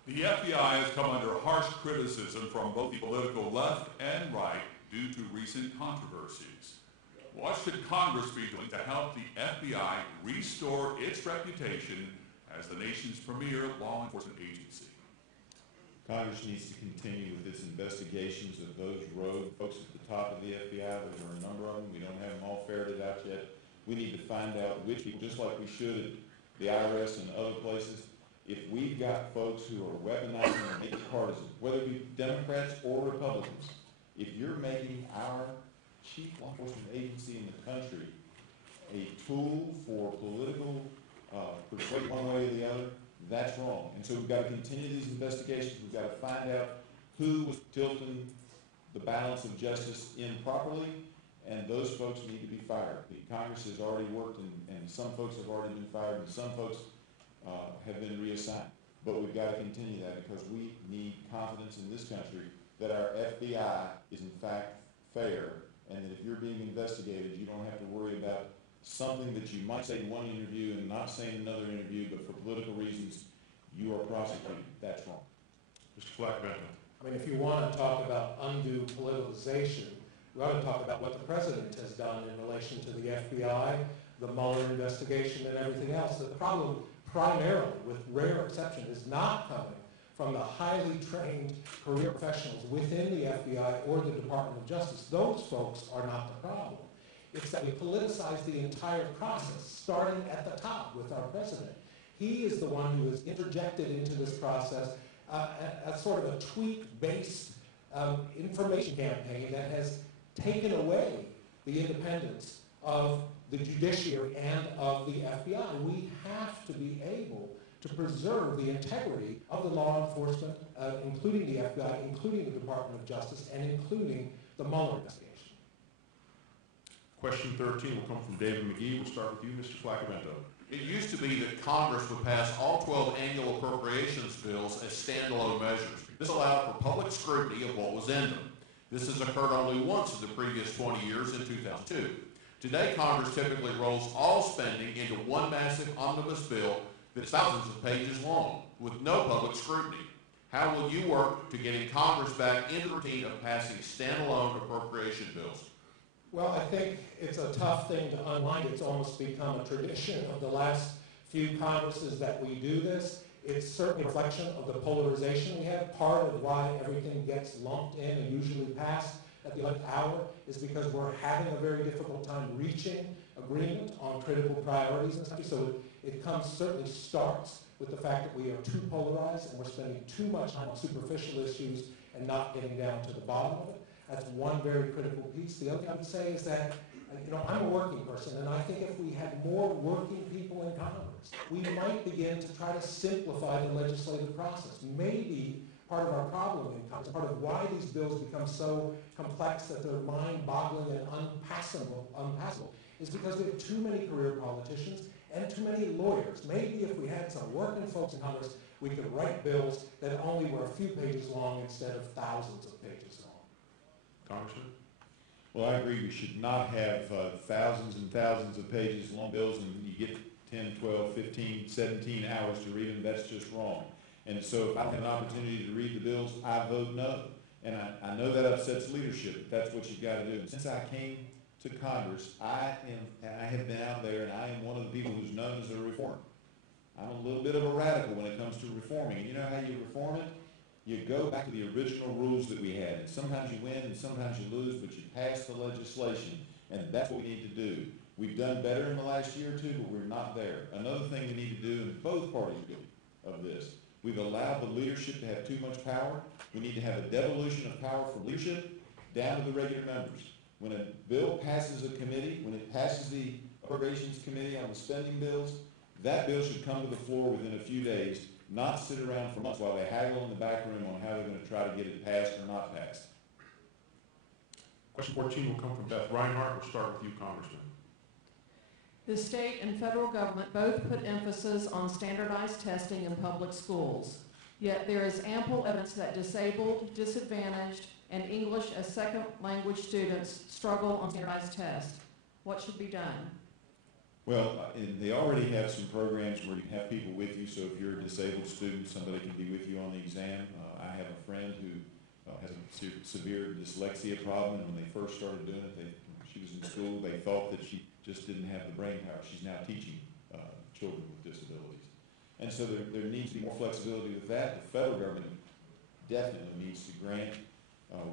The FBI has come under harsh criticism from both the political left and right due to recent controversies. What should Congress be doing to help the FBI restore its reputation as the nation's premier law enforcement agency? Congress needs to continue with its investigations of those rogue folks at the top of the FBI. There are a number of them. We don't have them all ferreted out yet. We need to find out which people, just like we should at the IRS and other places. If we've got folks who are weaponizing and making partisan, whether it be Democrats or Republicans, if you're making our chief law enforcement agency in the country a tool for political persuasion one way or the other, that's wrong. And so we've got to continue these investigations. We've got to find out who was tilting the balance of justice improperly, and those folks need to be fired. The Congress has already worked, and some folks have already been fired, and some folks have been reassigned. But we've got to continue that because we need confidence in this country that our FBI is in fact fair, and that if you're being investigated, you don't have to worry about something that you might say in one interview and not say in another interview, but for political reasons, you are prosecuted. That's wrong. Mr. Flaccavento. I mean, if you want to talk about undue politicization, we ought to talk about what the president has done in relation to the FBI, the Mueller investigation, and everything else. The problem primarily, with rare exception, is not coming from the highly trained career professionals within the FBI or the Department of Justice. Those folks are not the problem. It's that we politicize the entire process, starting at the top with our president. He is the one who has interjected into this process a sort of a tweet-based information campaign that has taken away the independence of the judiciary and of the FBI. We have to be able to preserve the integrity of the law enforcement, including the FBI, including the Department of Justice, and including the Mueller investigation. Question 13 will come from David McGee. We'll start with you, Mr. Flaccavento. It used to be that Congress would pass all 12 annual appropriations bills as standalone measures. This allowed for public scrutiny of what was in them. This has occurred only once in the previous 20 years in 2002. Today, Congress typically rolls all spending into one massive omnibus bill that's thousands of pages long with no public scrutiny? How will you work to getting Congress back into the routine of passing standalone appropriation bills? Well, I think it's a tough thing to unwind. It's almost become a tradition of the last few Congresses that we do this. It's certainly a reflection of the polarization we have. Part of why everything gets lumped in and usually passed at the 11th hour is because we're having a very difficult time reaching agreement on critical priorities and stuff. So it certainly starts with the fact that we are too polarized and we're spending too much time on superficial issues and not getting down to the bottom of it. That's one very critical piece. The other thing I would say is that, I'm a working person, and I think if we had more working people in Congress, we might begin to try to simplify the legislative process. Maybe part of our problem in Congress, part of why these bills become so complex that they're mind-boggling and unpassable, is because we have too many career politicians and too many lawyers. Maybe if we had some working folks in Congress, we could write bills that only were a few pages long instead of thousands of pages long. Congressman? Well, I agree. We should not have thousands and thousands of pages long bills and you get 10, 12, 15, 17 hours to read them. That's just wrong. And so if I have an opportunity to read the bills, I vote no. And I know that upsets leadership, but that's what you've got to do. And since I came to Congress, I have been out there and I am one of the people who's known as a reformer. I'm a little bit of a radical when it comes to reforming. And you know how you reform it? You go back to the original rules that we had. And sometimes you win and sometimes you lose, but you pass the legislation. And that's what we need to do. We've done better in the last year or two, but we're not there. Another thing we need to do, and both parties of this, we've allowed the leadership to have too much power. We need to have a devolution of power from leadership down to the regular members. When a bill passes a committee, when it passes the Appropriations Committee on the spending bills, that bill should come to the floor within a few days, not sit around for months while they haggle in the back room on how they're going to try to get it passed or not passed. Question 14 will come from Beth Reinhardt. We'll start with you, Congressman. The state and federal government both put emphasis on standardized testing in public schools. Yet there is ample evidence that disabled, disadvantaged, and English as second language students struggle on standardized tests. What should be done? Well, and they already have some programs where you can have people with you, so if you're a disabled student, somebody can be with you on the exam. I have a friend who has a severe dyslexia problem, and when they first started doing it, she was in school, they thought that she just didn't have the brain power. She's now teaching children with disabilities. And so there needs to be more flexibility with that. The federal government definitely needs to grant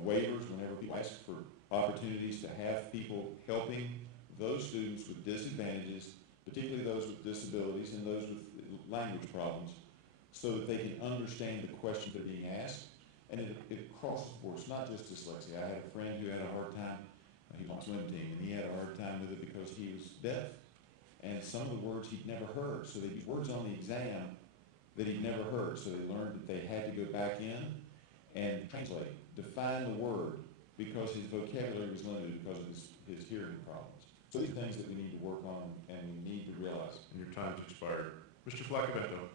waivers whenever people ask for opportunities to have people helping those students with disadvantages, particularly those with disabilities and those with language problems, so that they can understand the questions that are being asked. And it crosses the board. It's not just dyslexia. I had a friend who had a hard time. He was on the swim team, and he had a hard time with it because he was deaf. And some of the words he'd never heard. So they used words on the exam that he'd never heard. So they learned that they had to go back in and translate, define the word, because his vocabulary was limited because of his hearing problems. So these are things that we need to work on and we need to realize. And your time's expired. Mr. Flaccavento.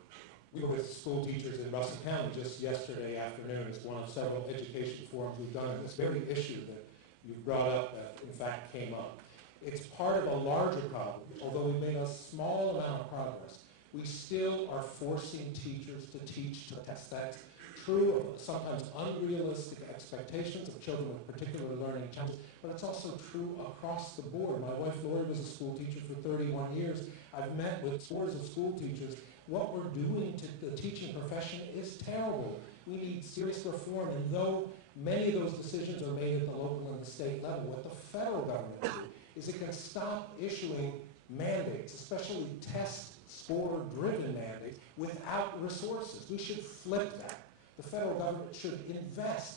We were with school teachers in Russell County just yesterday afternoon as one of several education forums we've done on this very issue that you've brought up that in fact came up. It's part of a larger problem. Although we've made a small amount of progress, we still are forcing teachers to teach to test. That's true of sometimes unrealistic expectations of children with particular learning challenges, but it's also true across the board. My wife Lori was a school teacher for 31 years. I've met with scores of school teachers. What we're doing to the teaching profession is terrible. We need serious reform, and though many of those decisions are made at the local and the state level, what the federal government can do is it can stop issuing mandates, especially test score-driven mandates, without resources. We should flip that. The federal government should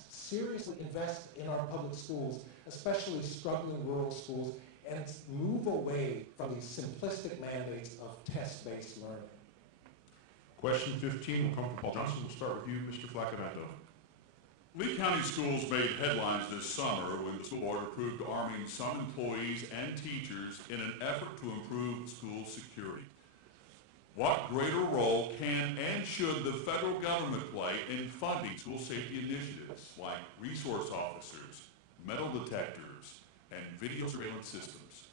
seriously invest in our public schools, especially struggling rural schools, and move away from these simplistic mandates of test-based learning. Question 15 will come from Paul Johnson. We'll start with you, Mr. Flaccavento. Lee County schools made headlines this summer when the school board approved arming some employees and teachers in an effort to improve school security. What greater role can and should the federal government play in funding school safety initiatives like resource officers, metal detectors, and video surveillance systems?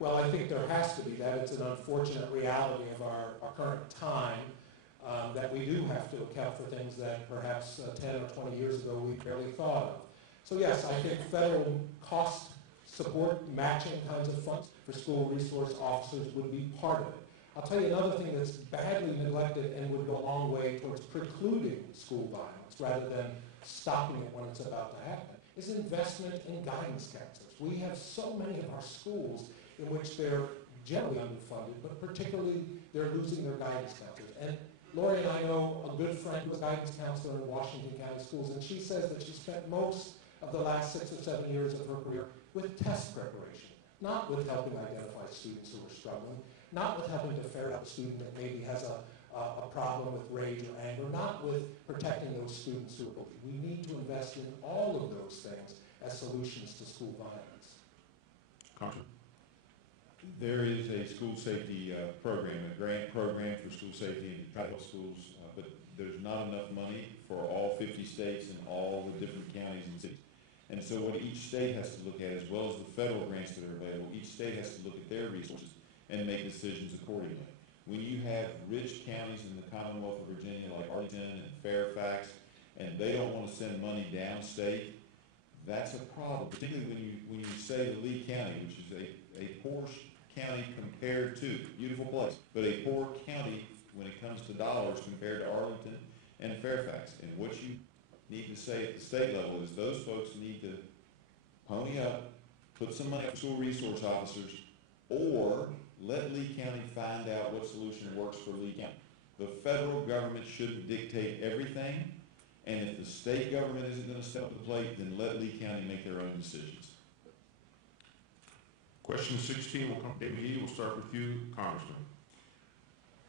Well, I think there has to be that. It's an unfortunate reality of our current time that we do have to account for things that perhaps 10 or 20 years ago we barely thought of. So yes, I think federal cost support, matching kinds of funds for school resource officers would be part of it. I'll tell you another thing that's badly neglected and would go a long way towards precluding school violence rather than stopping it when it's about to happen, is investment in guidance counselors. We have so many of our schools in which they're generally underfunded, but particularly they're losing their guidance counselors. And Lori and I know a good friend who was a guidance counselor in Washington County Schools, and she says that she spent most of the last 6 or 7 years of her career with test preparation, not with helping identify students who are struggling, not with helping to ferret out a student that maybe has a problem with rage or anger, not with protecting those students who are bullied. We need to invest in all of those things as solutions to school violence. Congressman. There is a school safety program, a grant program for school safety in private schools, but there's not enough money for all 50 states and all the different counties and cities. And so what each state has to look at, as well as the federal grants that are available, each state has to look at their resources and make decisions accordingly. When you have rich counties in the Commonwealth of Virginia like Arlington and Fairfax, and they don't want to send money downstate, that's a problem, particularly when you say the Lee County, which is a poor county compared to, beautiful place, but a poor county when it comes to dollars compared to Arlington and Fairfax. And what you need to say at the state level is those folks need to pony up, put some money up for school resource officers, or let Lee County find out what solution works for Lee County. The federal government shouldn't dictate everything, and if the state government isn't going to step up to the plate, then let Lee County make their own decisions. Question 16 will come from David Healy. We'll start with you, Congressman.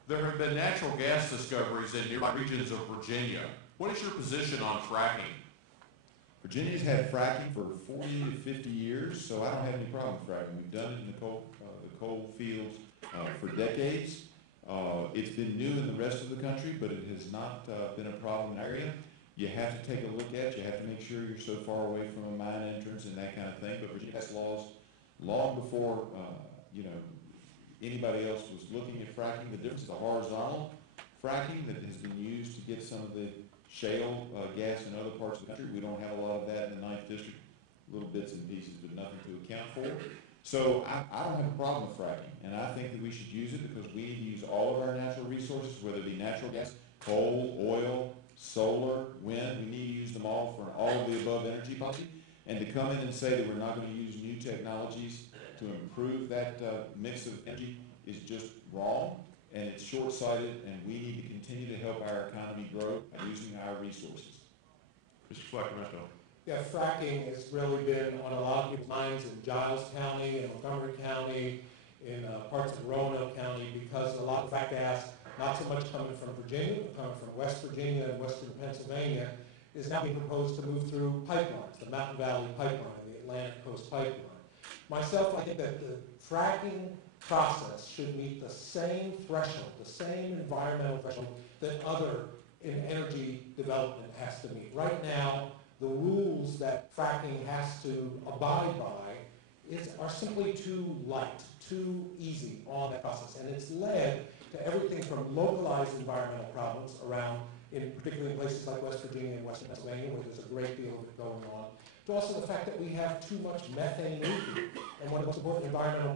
There have been natural gas discoveries in nearby regions of Virginia. What is your position on fracking? Virginia's had fracking for 40 to 50 years, so I don't have any problem with fracking. We've done it in the coal fields for decades. It's been new in the rest of the country, but it has not been a problem in the area. You have to take a look at it. You have to make sure you're so far away from a mine entrance and that kind of thing. But Virginia has laws long before anybody else was looking at fracking. The difference is the horizontal fracking that has been used to get some of the shale gas in other parts of the country. We don't have a lot of that in the 9th District, little bits and pieces, but nothing to account for. So I don't have a problem with fracking, and I think that we should use it because we need to use all of our natural resources, whether it be natural gas, coal, oil, solar, wind. We need to use them all for an all of the above energy policy. And to come in and say that we're not going to use new technologies to improve that mix of energy is just wrong, and it's short-sighted, and we need to continue to help our economy grow by using our resources. Mr. Flaccavento. Yeah, fracking has really been on a lot of people's minds in Giles County, in Montgomery County, in parts of Roanoke County, because a lot of frack gas, not so much coming from Virginia, but coming from West Virginia and western Pennsylvania, is now being proposed to move through pipelines, the Mountain Valley Pipeline, the Atlantic Coast Pipeline. Myself, I think that the fracking process should meet the same threshold, the same environmental threshold that other energy development has to meet. Right now, the rules that fracking has to abide by are simply too light, too easy on that process, and it's led to everything from localized environmental problems around, particularly in places like West Virginia and Western Pennsylvania, where there's a great deal of it going on, to also the fact that we have too much methane leakage. And one of the most important environmental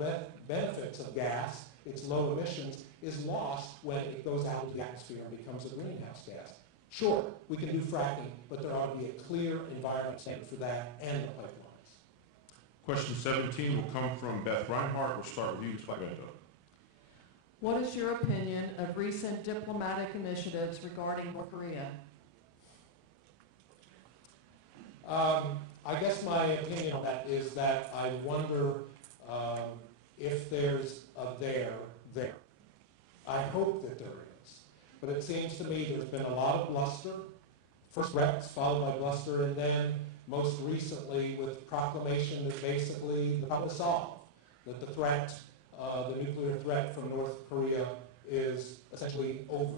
benefits of gas, its low emissions, is lost when it goes out into the atmosphere and becomes a greenhouse gas. Sure, we can do fracking, but there ought to be a clear environmental standard for that and the pipelines. Question 17 will come from Beth Reinhardt. We'll start with you, Mr. Flaccavento. What is your opinion of recent diplomatic initiatives regarding North Korea? I guess my opinion on that is that I wonder if there's a there. I hope that there is. But it seems to me there's been a lot of bluster, first threats followed by bluster, and then most recently with proclamation that basically the problem is solved, that the threat, the nuclear threat from North Korea is essentially over.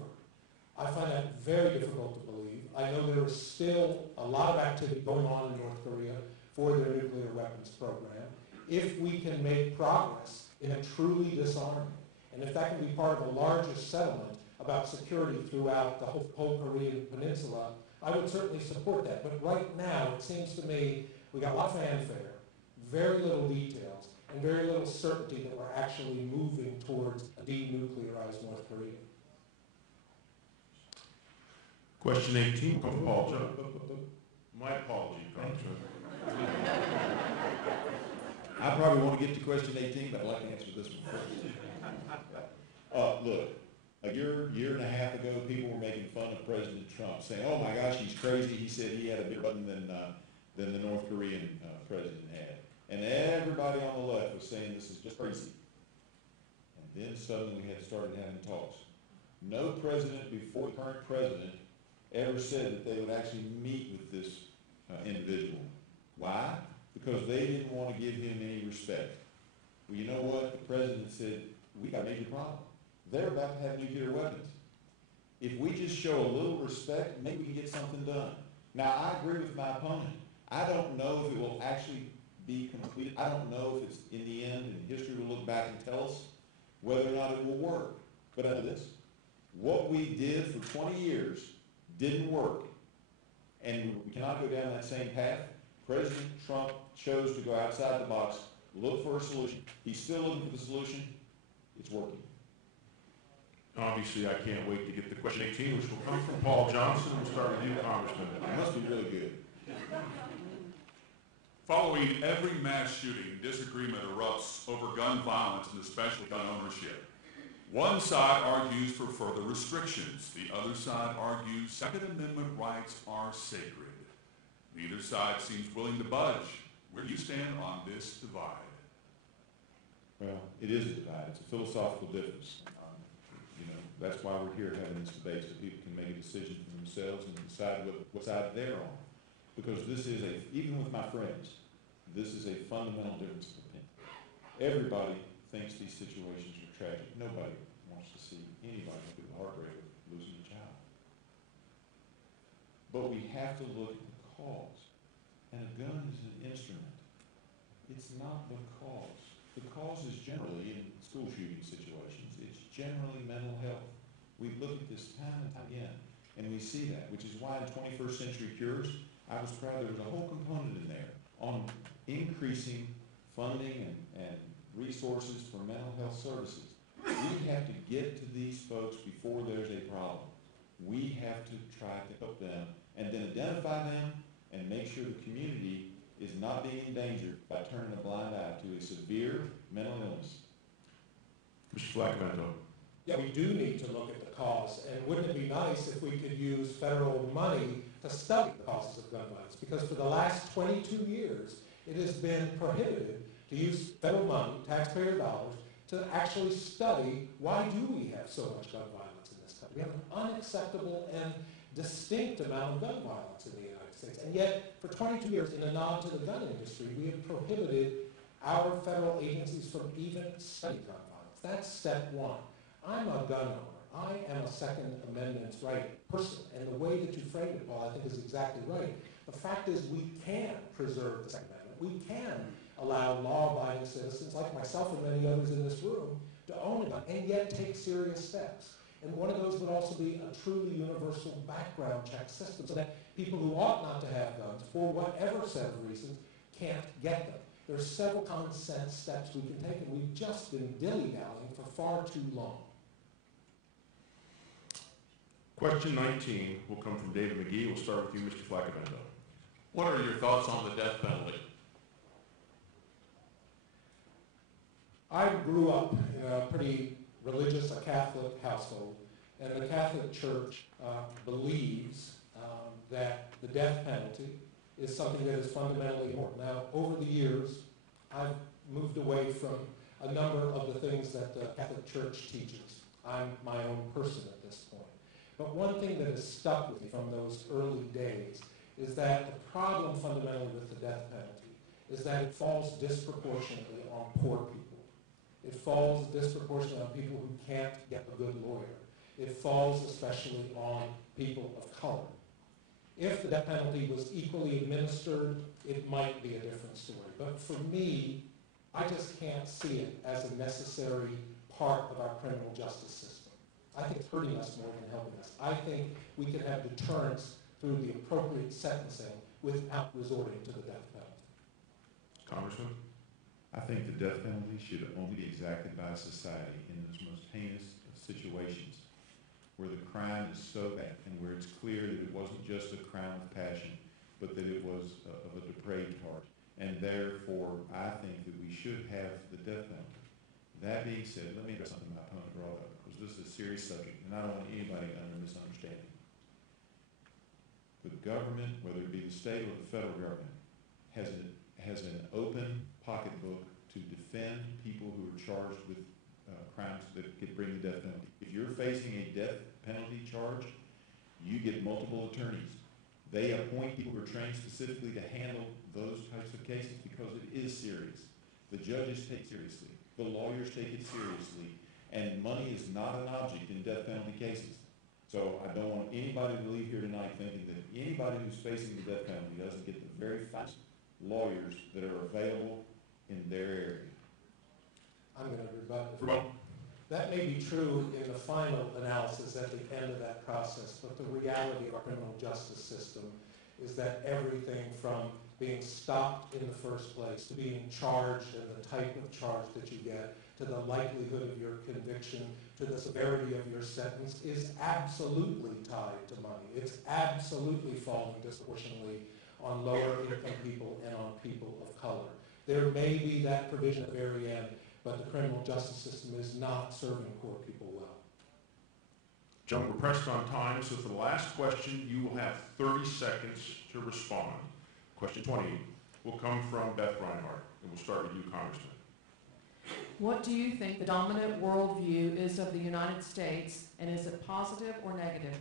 I find that very difficult to believe. I know there is still a lot of activity going on in North Korea for their nuclear weapons program. If we can make progress in a truly disarming. And if that can be part of a larger settlement about security throughout the whole Korean peninsula, I would certainly support that. But right now, it seems to me we got a lot of fanfare, very little details, and very little certainty that we're actually moving towards a denuclearized North Korea. Question 18 from Paul Jones. My apology, Congressman. I probably want to get to question 18, but I'd like to answer this one first. Look, a year and a half ago, people were making fun of President Trump, saying, "Oh my gosh, he's crazy. He said he had a bigger button than the North Korean president had." And everybody on the left was saying this is just crazy. And then suddenly we had started having talks. No president before the current president ever said that they would actually meet with this individual. Why? Because they didn't want to give him any respect. Well, you know what? The president said, we got a major problem. They're about to have nuclear weapons. If we just show a little respect, maybe we can get something done. Now, I agree with my opponent. I don't know if it will actually be completed. I don't know if it's in the end, and history will look back and tell us whether or not it will work. But I know this. What we did for 20 years didn't work. And we cannot go down that same path. President Trump chose to go outside the box, look for a solution. He's still looking for the solution. It's working. Obviously, I can't wait to get to question 18, which will come from Paul Johnson. We'll start with you, Congressman. It must be really good. Following every mass shooting, disagreement erupts over gun violence and especially gun ownership. One side argues for further restrictions. The other side argues Second Amendment rights are sacred. Neither side seems willing to budge. Where do you stand on this divide? Well, it is a divide. It's a philosophical difference. That's why we're here having this debate, so people can make a decision for themselves and decide what side they're on. Because this is even with my friends, this is a fundamental difference of opinion. Everybody thinks these situations are tragic. Nobody wants to see anybody go through the heartbreak of losing a child. But we have to look at the cause. And a gun is an instrument. It's not the cause. The cause is generally, in school shooting situations, it's generally mental health. We look at this time and time again, and we see that, which is why in 21st Century Cures, I was proud there was a whole component in there on increasing funding and resources for mental health services. We have to get to these folks before there's a problem. We have to try to help them and then identify them and make sure the community is not being endangered by turning a blind eye to a severe mental illness. Mr. Flaccavento. Yeah, we do need to look at the cause, and wouldn't it be nice if we could use federal money to study the causes of gun violence? Because for the last 22 years, it has been prohibited to use federal money, taxpayer dollars, to actually study why do we have so much gun violence in this country. We have an unacceptable and distinct amount of gun violence in the United States. And yet, for 22 years, in a nod to the gun industry, we have prohibited our federal agencies from even studying gun violence. That's step one. I'm a gun owner. I am a Second Amendment right person. And the way that you framed it, Paul, I think is exactly right. The fact is we can preserve the Second Amendment. We can allow law-abiding citizens like myself and many others in this room to own a gun and yet take serious steps. And one of those would also be a truly universal background check system so that people who ought not to have guns, for whatever set of reasons, can't get them. There are several common sense steps we can take, and we've just been dilly-dallying for far too long. Question 19 will come from David McGee. We'll start with you, Mr. Flaccavento. What are your thoughts on the death penalty? I grew up in a pretty religious, a Catholic household, and the Catholic Church believes that the death penalty is something that is fundamentally important. Now, over the years, I've moved away from a number of the things that the Catholic Church teaches. I'm my own person at this point. But one thing that has stuck with me from those early days is that the problem fundamentally with the death penalty is that it falls disproportionately on poor people. It falls disproportionately on people who can't get a good lawyer. It falls especially on people of color. If the death penalty was equally administered, it might be a different story. But for me, I just can't see it as a necessary part of our criminal justice system. I think it's hurting us more than helping us. I think we can have deterrence through the appropriate sentencing without resorting to the death penalty. Congressman? I think the death penalty should only be exacted by society in those most heinous of situations where the crime is so bad and where it's clear that it wasn't just a crime of passion, but that it was of a depraved heart. And therefore, I think that we should have the death penalty. That being said, let me address something my opponent brought up, because this is a serious subject, and I don't want anybody under misunderstanding. The government, whether it be the state or the federal government, has an open pocketbook to defend people who are charged with crimes that could bring the death penalty. If you're facing a death penalty charge, you get multiple attorneys. They appoint people who are trained specifically to handle those types of cases because it is serious. The judges take it seriously. The lawyers take it seriously. And money is not an object in death penalty cases. So I don't want anybody to leave here tonight thinking that anybody who's facing the death penalty doesn't get the very fast lawyers that are available in their area. I'm going to rebut. That may be true in the final analysis at the end of that process, but the reality of our criminal justice system is that everything from being stopped in the first place to being charged and the type of charge that you get to the likelihood of your conviction to the severity of your sentence is absolutely tied to money. It's absolutely falling disproportionately on lower income people and on people of color. There may be that provision at the very end, but the criminal justice system is not serving poor people well. Gentlemen, we're pressed on time, so for the last question, you will have 30 seconds to respond. Question 20 will come from Beth Reinhardt, and we'll start with you, Congressman. What do you think the dominant worldview is of the United States, and is it positive or negative?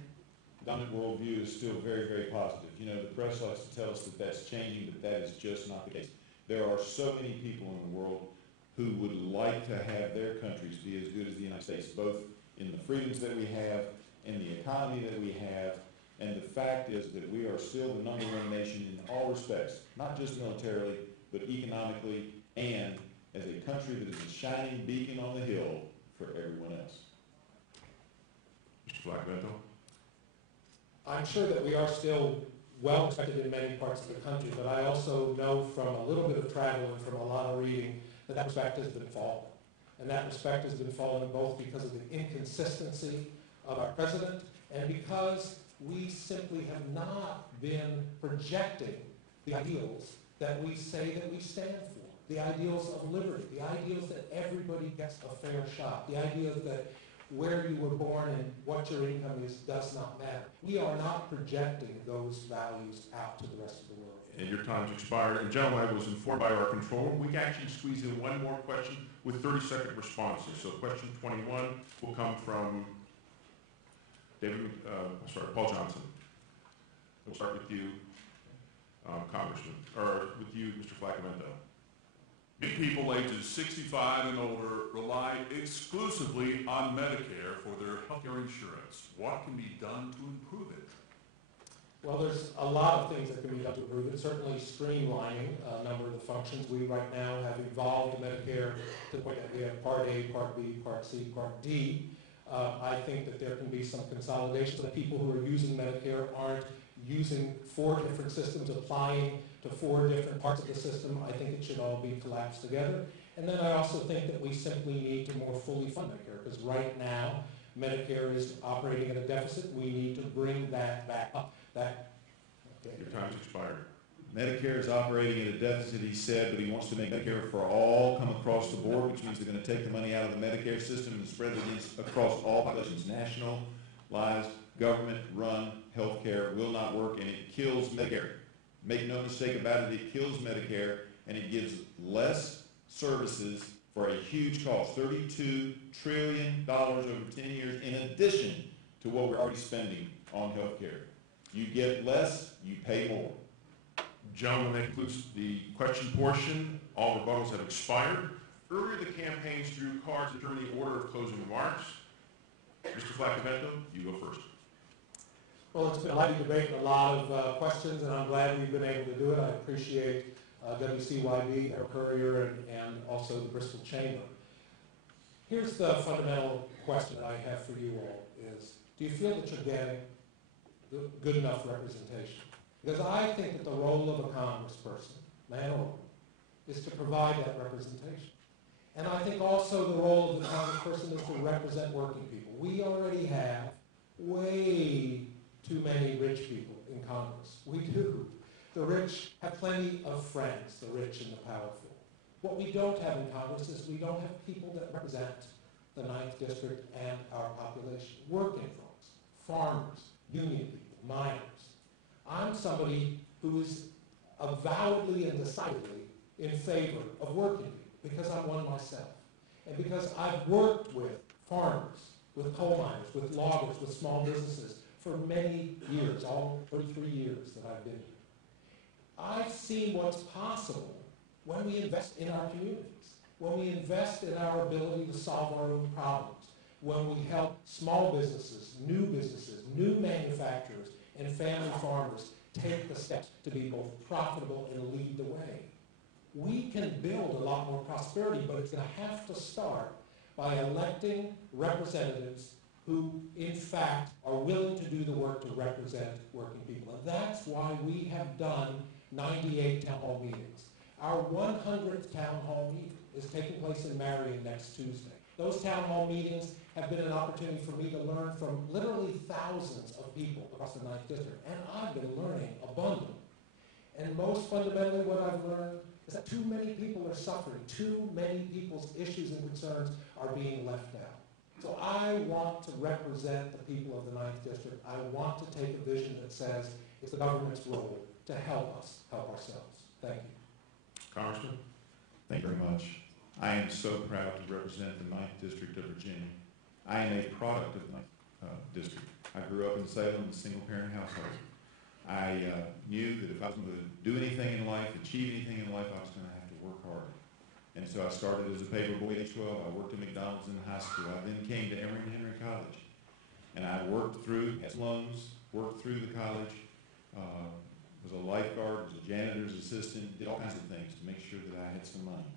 Dominant worldview is still very, very positive. You know, the press likes to tell us that that's changing, but that is just not the case. There are so many people in the world who would like to have their countries be as good as the United States, both in the freedoms that we have, in the economy that we have, and the fact is that we are still the #1 nation in all respects, not just militarily, but economically, and as a country that is a shining beacon on the hill for everyone else. Mr. Flaccavento? I'm sure that we are still well respected in many parts of the country, but I also know from a little bit of travel and from a lot of reading that respect has been falling. And that respect has been falling both because of the inconsistency of our president and because we simply have not been projecting the ideals that we say that we stand for. The ideals of liberty, the ideals that everybody gets a fair shot, the ideas that where you were born and what your income is does not matter. We are not projecting those values out to the rest of the world. And your time's expired. And gentlemen, I was informed by our controller, we can actually squeeze in one more question with 30-second responses. So question 21 will come from Paul Johnson. We'll start with you, Congressman, or with you, Mr. Flaccavento. Many people ages 65 and older rely exclusively on Medicare for their health care insurance. What can be done to improve it? Well, there's a lot of things that can be done to improve it. Certainly streamlining a number of the functions. We right now have evolved Medicare to the point that we have Part A, Part B, Part C, Part D. I think that there can be some consolidation so that people who are using Medicare aren't using 4 different systems, applying to 4 different parts of the system. I think it should all be collapsed together. And then I also think that we simply need to more fully fund Medicare, because right now Medicare is operating at a deficit. We need to bring that back up. Your time's expired. Medicare is operating at a deficit, he said, but he wants to make Medicare for all come across the board, which means they're going to take the money out of the Medicare system and spread it across all populations. Nationalized, government-run health care will not work, and it kills Medicare. Make no mistake about it, it kills Medicare, and it gives less services for a huge cost, $32 trillion over 10 years, in addition to what we're already spending on health care. You get less, you pay more. Gentlemen, that concludes the question portion. All rebuttals have expired. Earlier, the campaigns drew cards that determine the order of closing remarks. Mr. Flaccavento, you go first. Well, it's been a lively debate and a lot of questions, and I'm glad we've been able to do it. I appreciate WCYB, our Courier, and also the Bristol Chamber. Here's the fundamental question I have for you all is, do you feel that you're getting good enough representation? Because I think that the role of a congressperson, man or woman, is to provide that representation. And I think also the role of the congressperson is to represent working people. We already have way too many rich people in Congress. We do. The rich have plenty of friends, the rich and the powerful. What we don't have in Congress is we don't have people that represent the 9th District and our population. Working folks, farmers, union people, miners. I'm somebody who is avowedly and decidedly in favor of working people because I'm one myself. And because I've worked with farmers, with coal miners, with loggers, with small businesses for many years, all 33 years that I've been here. I've seen what's possible when we invest in our communities, when we invest in our ability to solve our own problems, when we help small businesses, new manufacturers, and family farmers take the steps to be both profitable and lead the way. We can build a lot more prosperity, but it's going to have to start by electing representatives who, in fact, are willing to do the work to represent working people. And that's why we have done 98 town hall meetings. Our 100th town hall meeting is taking place in Marion next Tuesday. Those town hall meetings have been an opportunity for me to learn from literally thousands of people across the 9th District, and I've been learning abundantly. And most fundamentally what I've learned is that too many people are suffering. Too many people's issues and concerns are being left out. So I want to represent the people of the 9th District. I want to take a vision that says it's the government's role to help us help ourselves. Thank you. Congressman? Thank you very much. I am so proud to represent the 9th District of Virginia. I am a product of the 9th District. I grew up in Salem in a single-parent household. I knew that if I was going to do anything in life, achieve anything in life, I was going to have to work hard. And so I started as a paper boy at age 12. I worked at McDonald's in high school. I then came to Emory and Henry College. And I worked through loans, worked through the college, was a lifeguard, was a janitor's assistant, did all kinds of things to make sure that I had some money.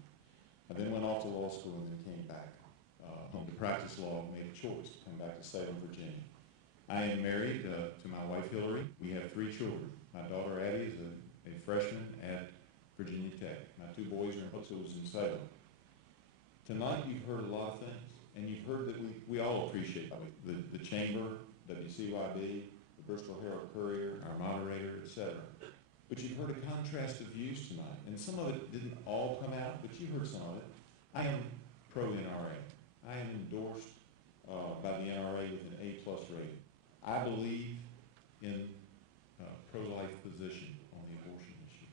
I then went off to law school and then came back home to practice law and made a choice to come back to Salem, Virginia. I am married to my wife, Hillary. We have 3 children. My daughter, Addie, is a freshman at Virginia Tech. My 2 boys are in public schools in Salem. Tonight, you've heard a lot of things, and you've heard that we all appreciate the Chamber, WCYB, the Bristol Herald-Courier, our moderator, etc. But you've heard a contrast of views tonight, and some of it didn't all come out, but you heard some of it. I am pro-NRA. I am endorsed by the NRA with an A+ rating. I believe in pro-life position on the abortion issue.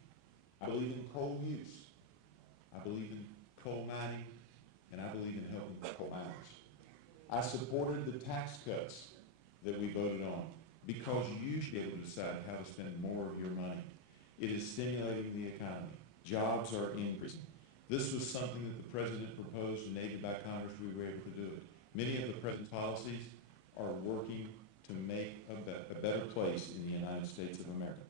I believe in coal use. I believe in coal mining, and I believe in helping coal miners. I supported the tax cuts that we voted on because you should be able to decide how to spend more of your money. It is stimulating the economy. Jobs are increasing. This was something that the President proposed and aided by Congress. We were able to do it. Many of the President's policies are working to make a better place in the United States of America.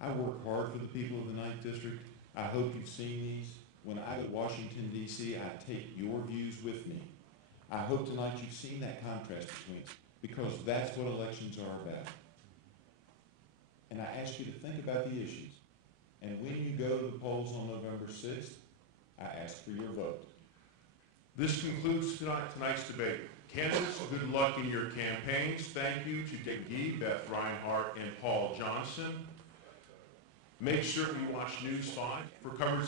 I work hard for the people of the 9th District. I hope you've seen these. When I go to Washington, D.C., I take your views with me. I hope tonight you've seen that contrast between us, because that's what elections are about. And I ask you to think about the issues. And when you go to the polls on November 6th, I ask for your vote. This concludes tonight's debate. Candidates, good luck in your campaigns. Thank you to Dave Gee, Beth Reinhardt, and Paul Johnson. Make sure you watch News 5 for coverage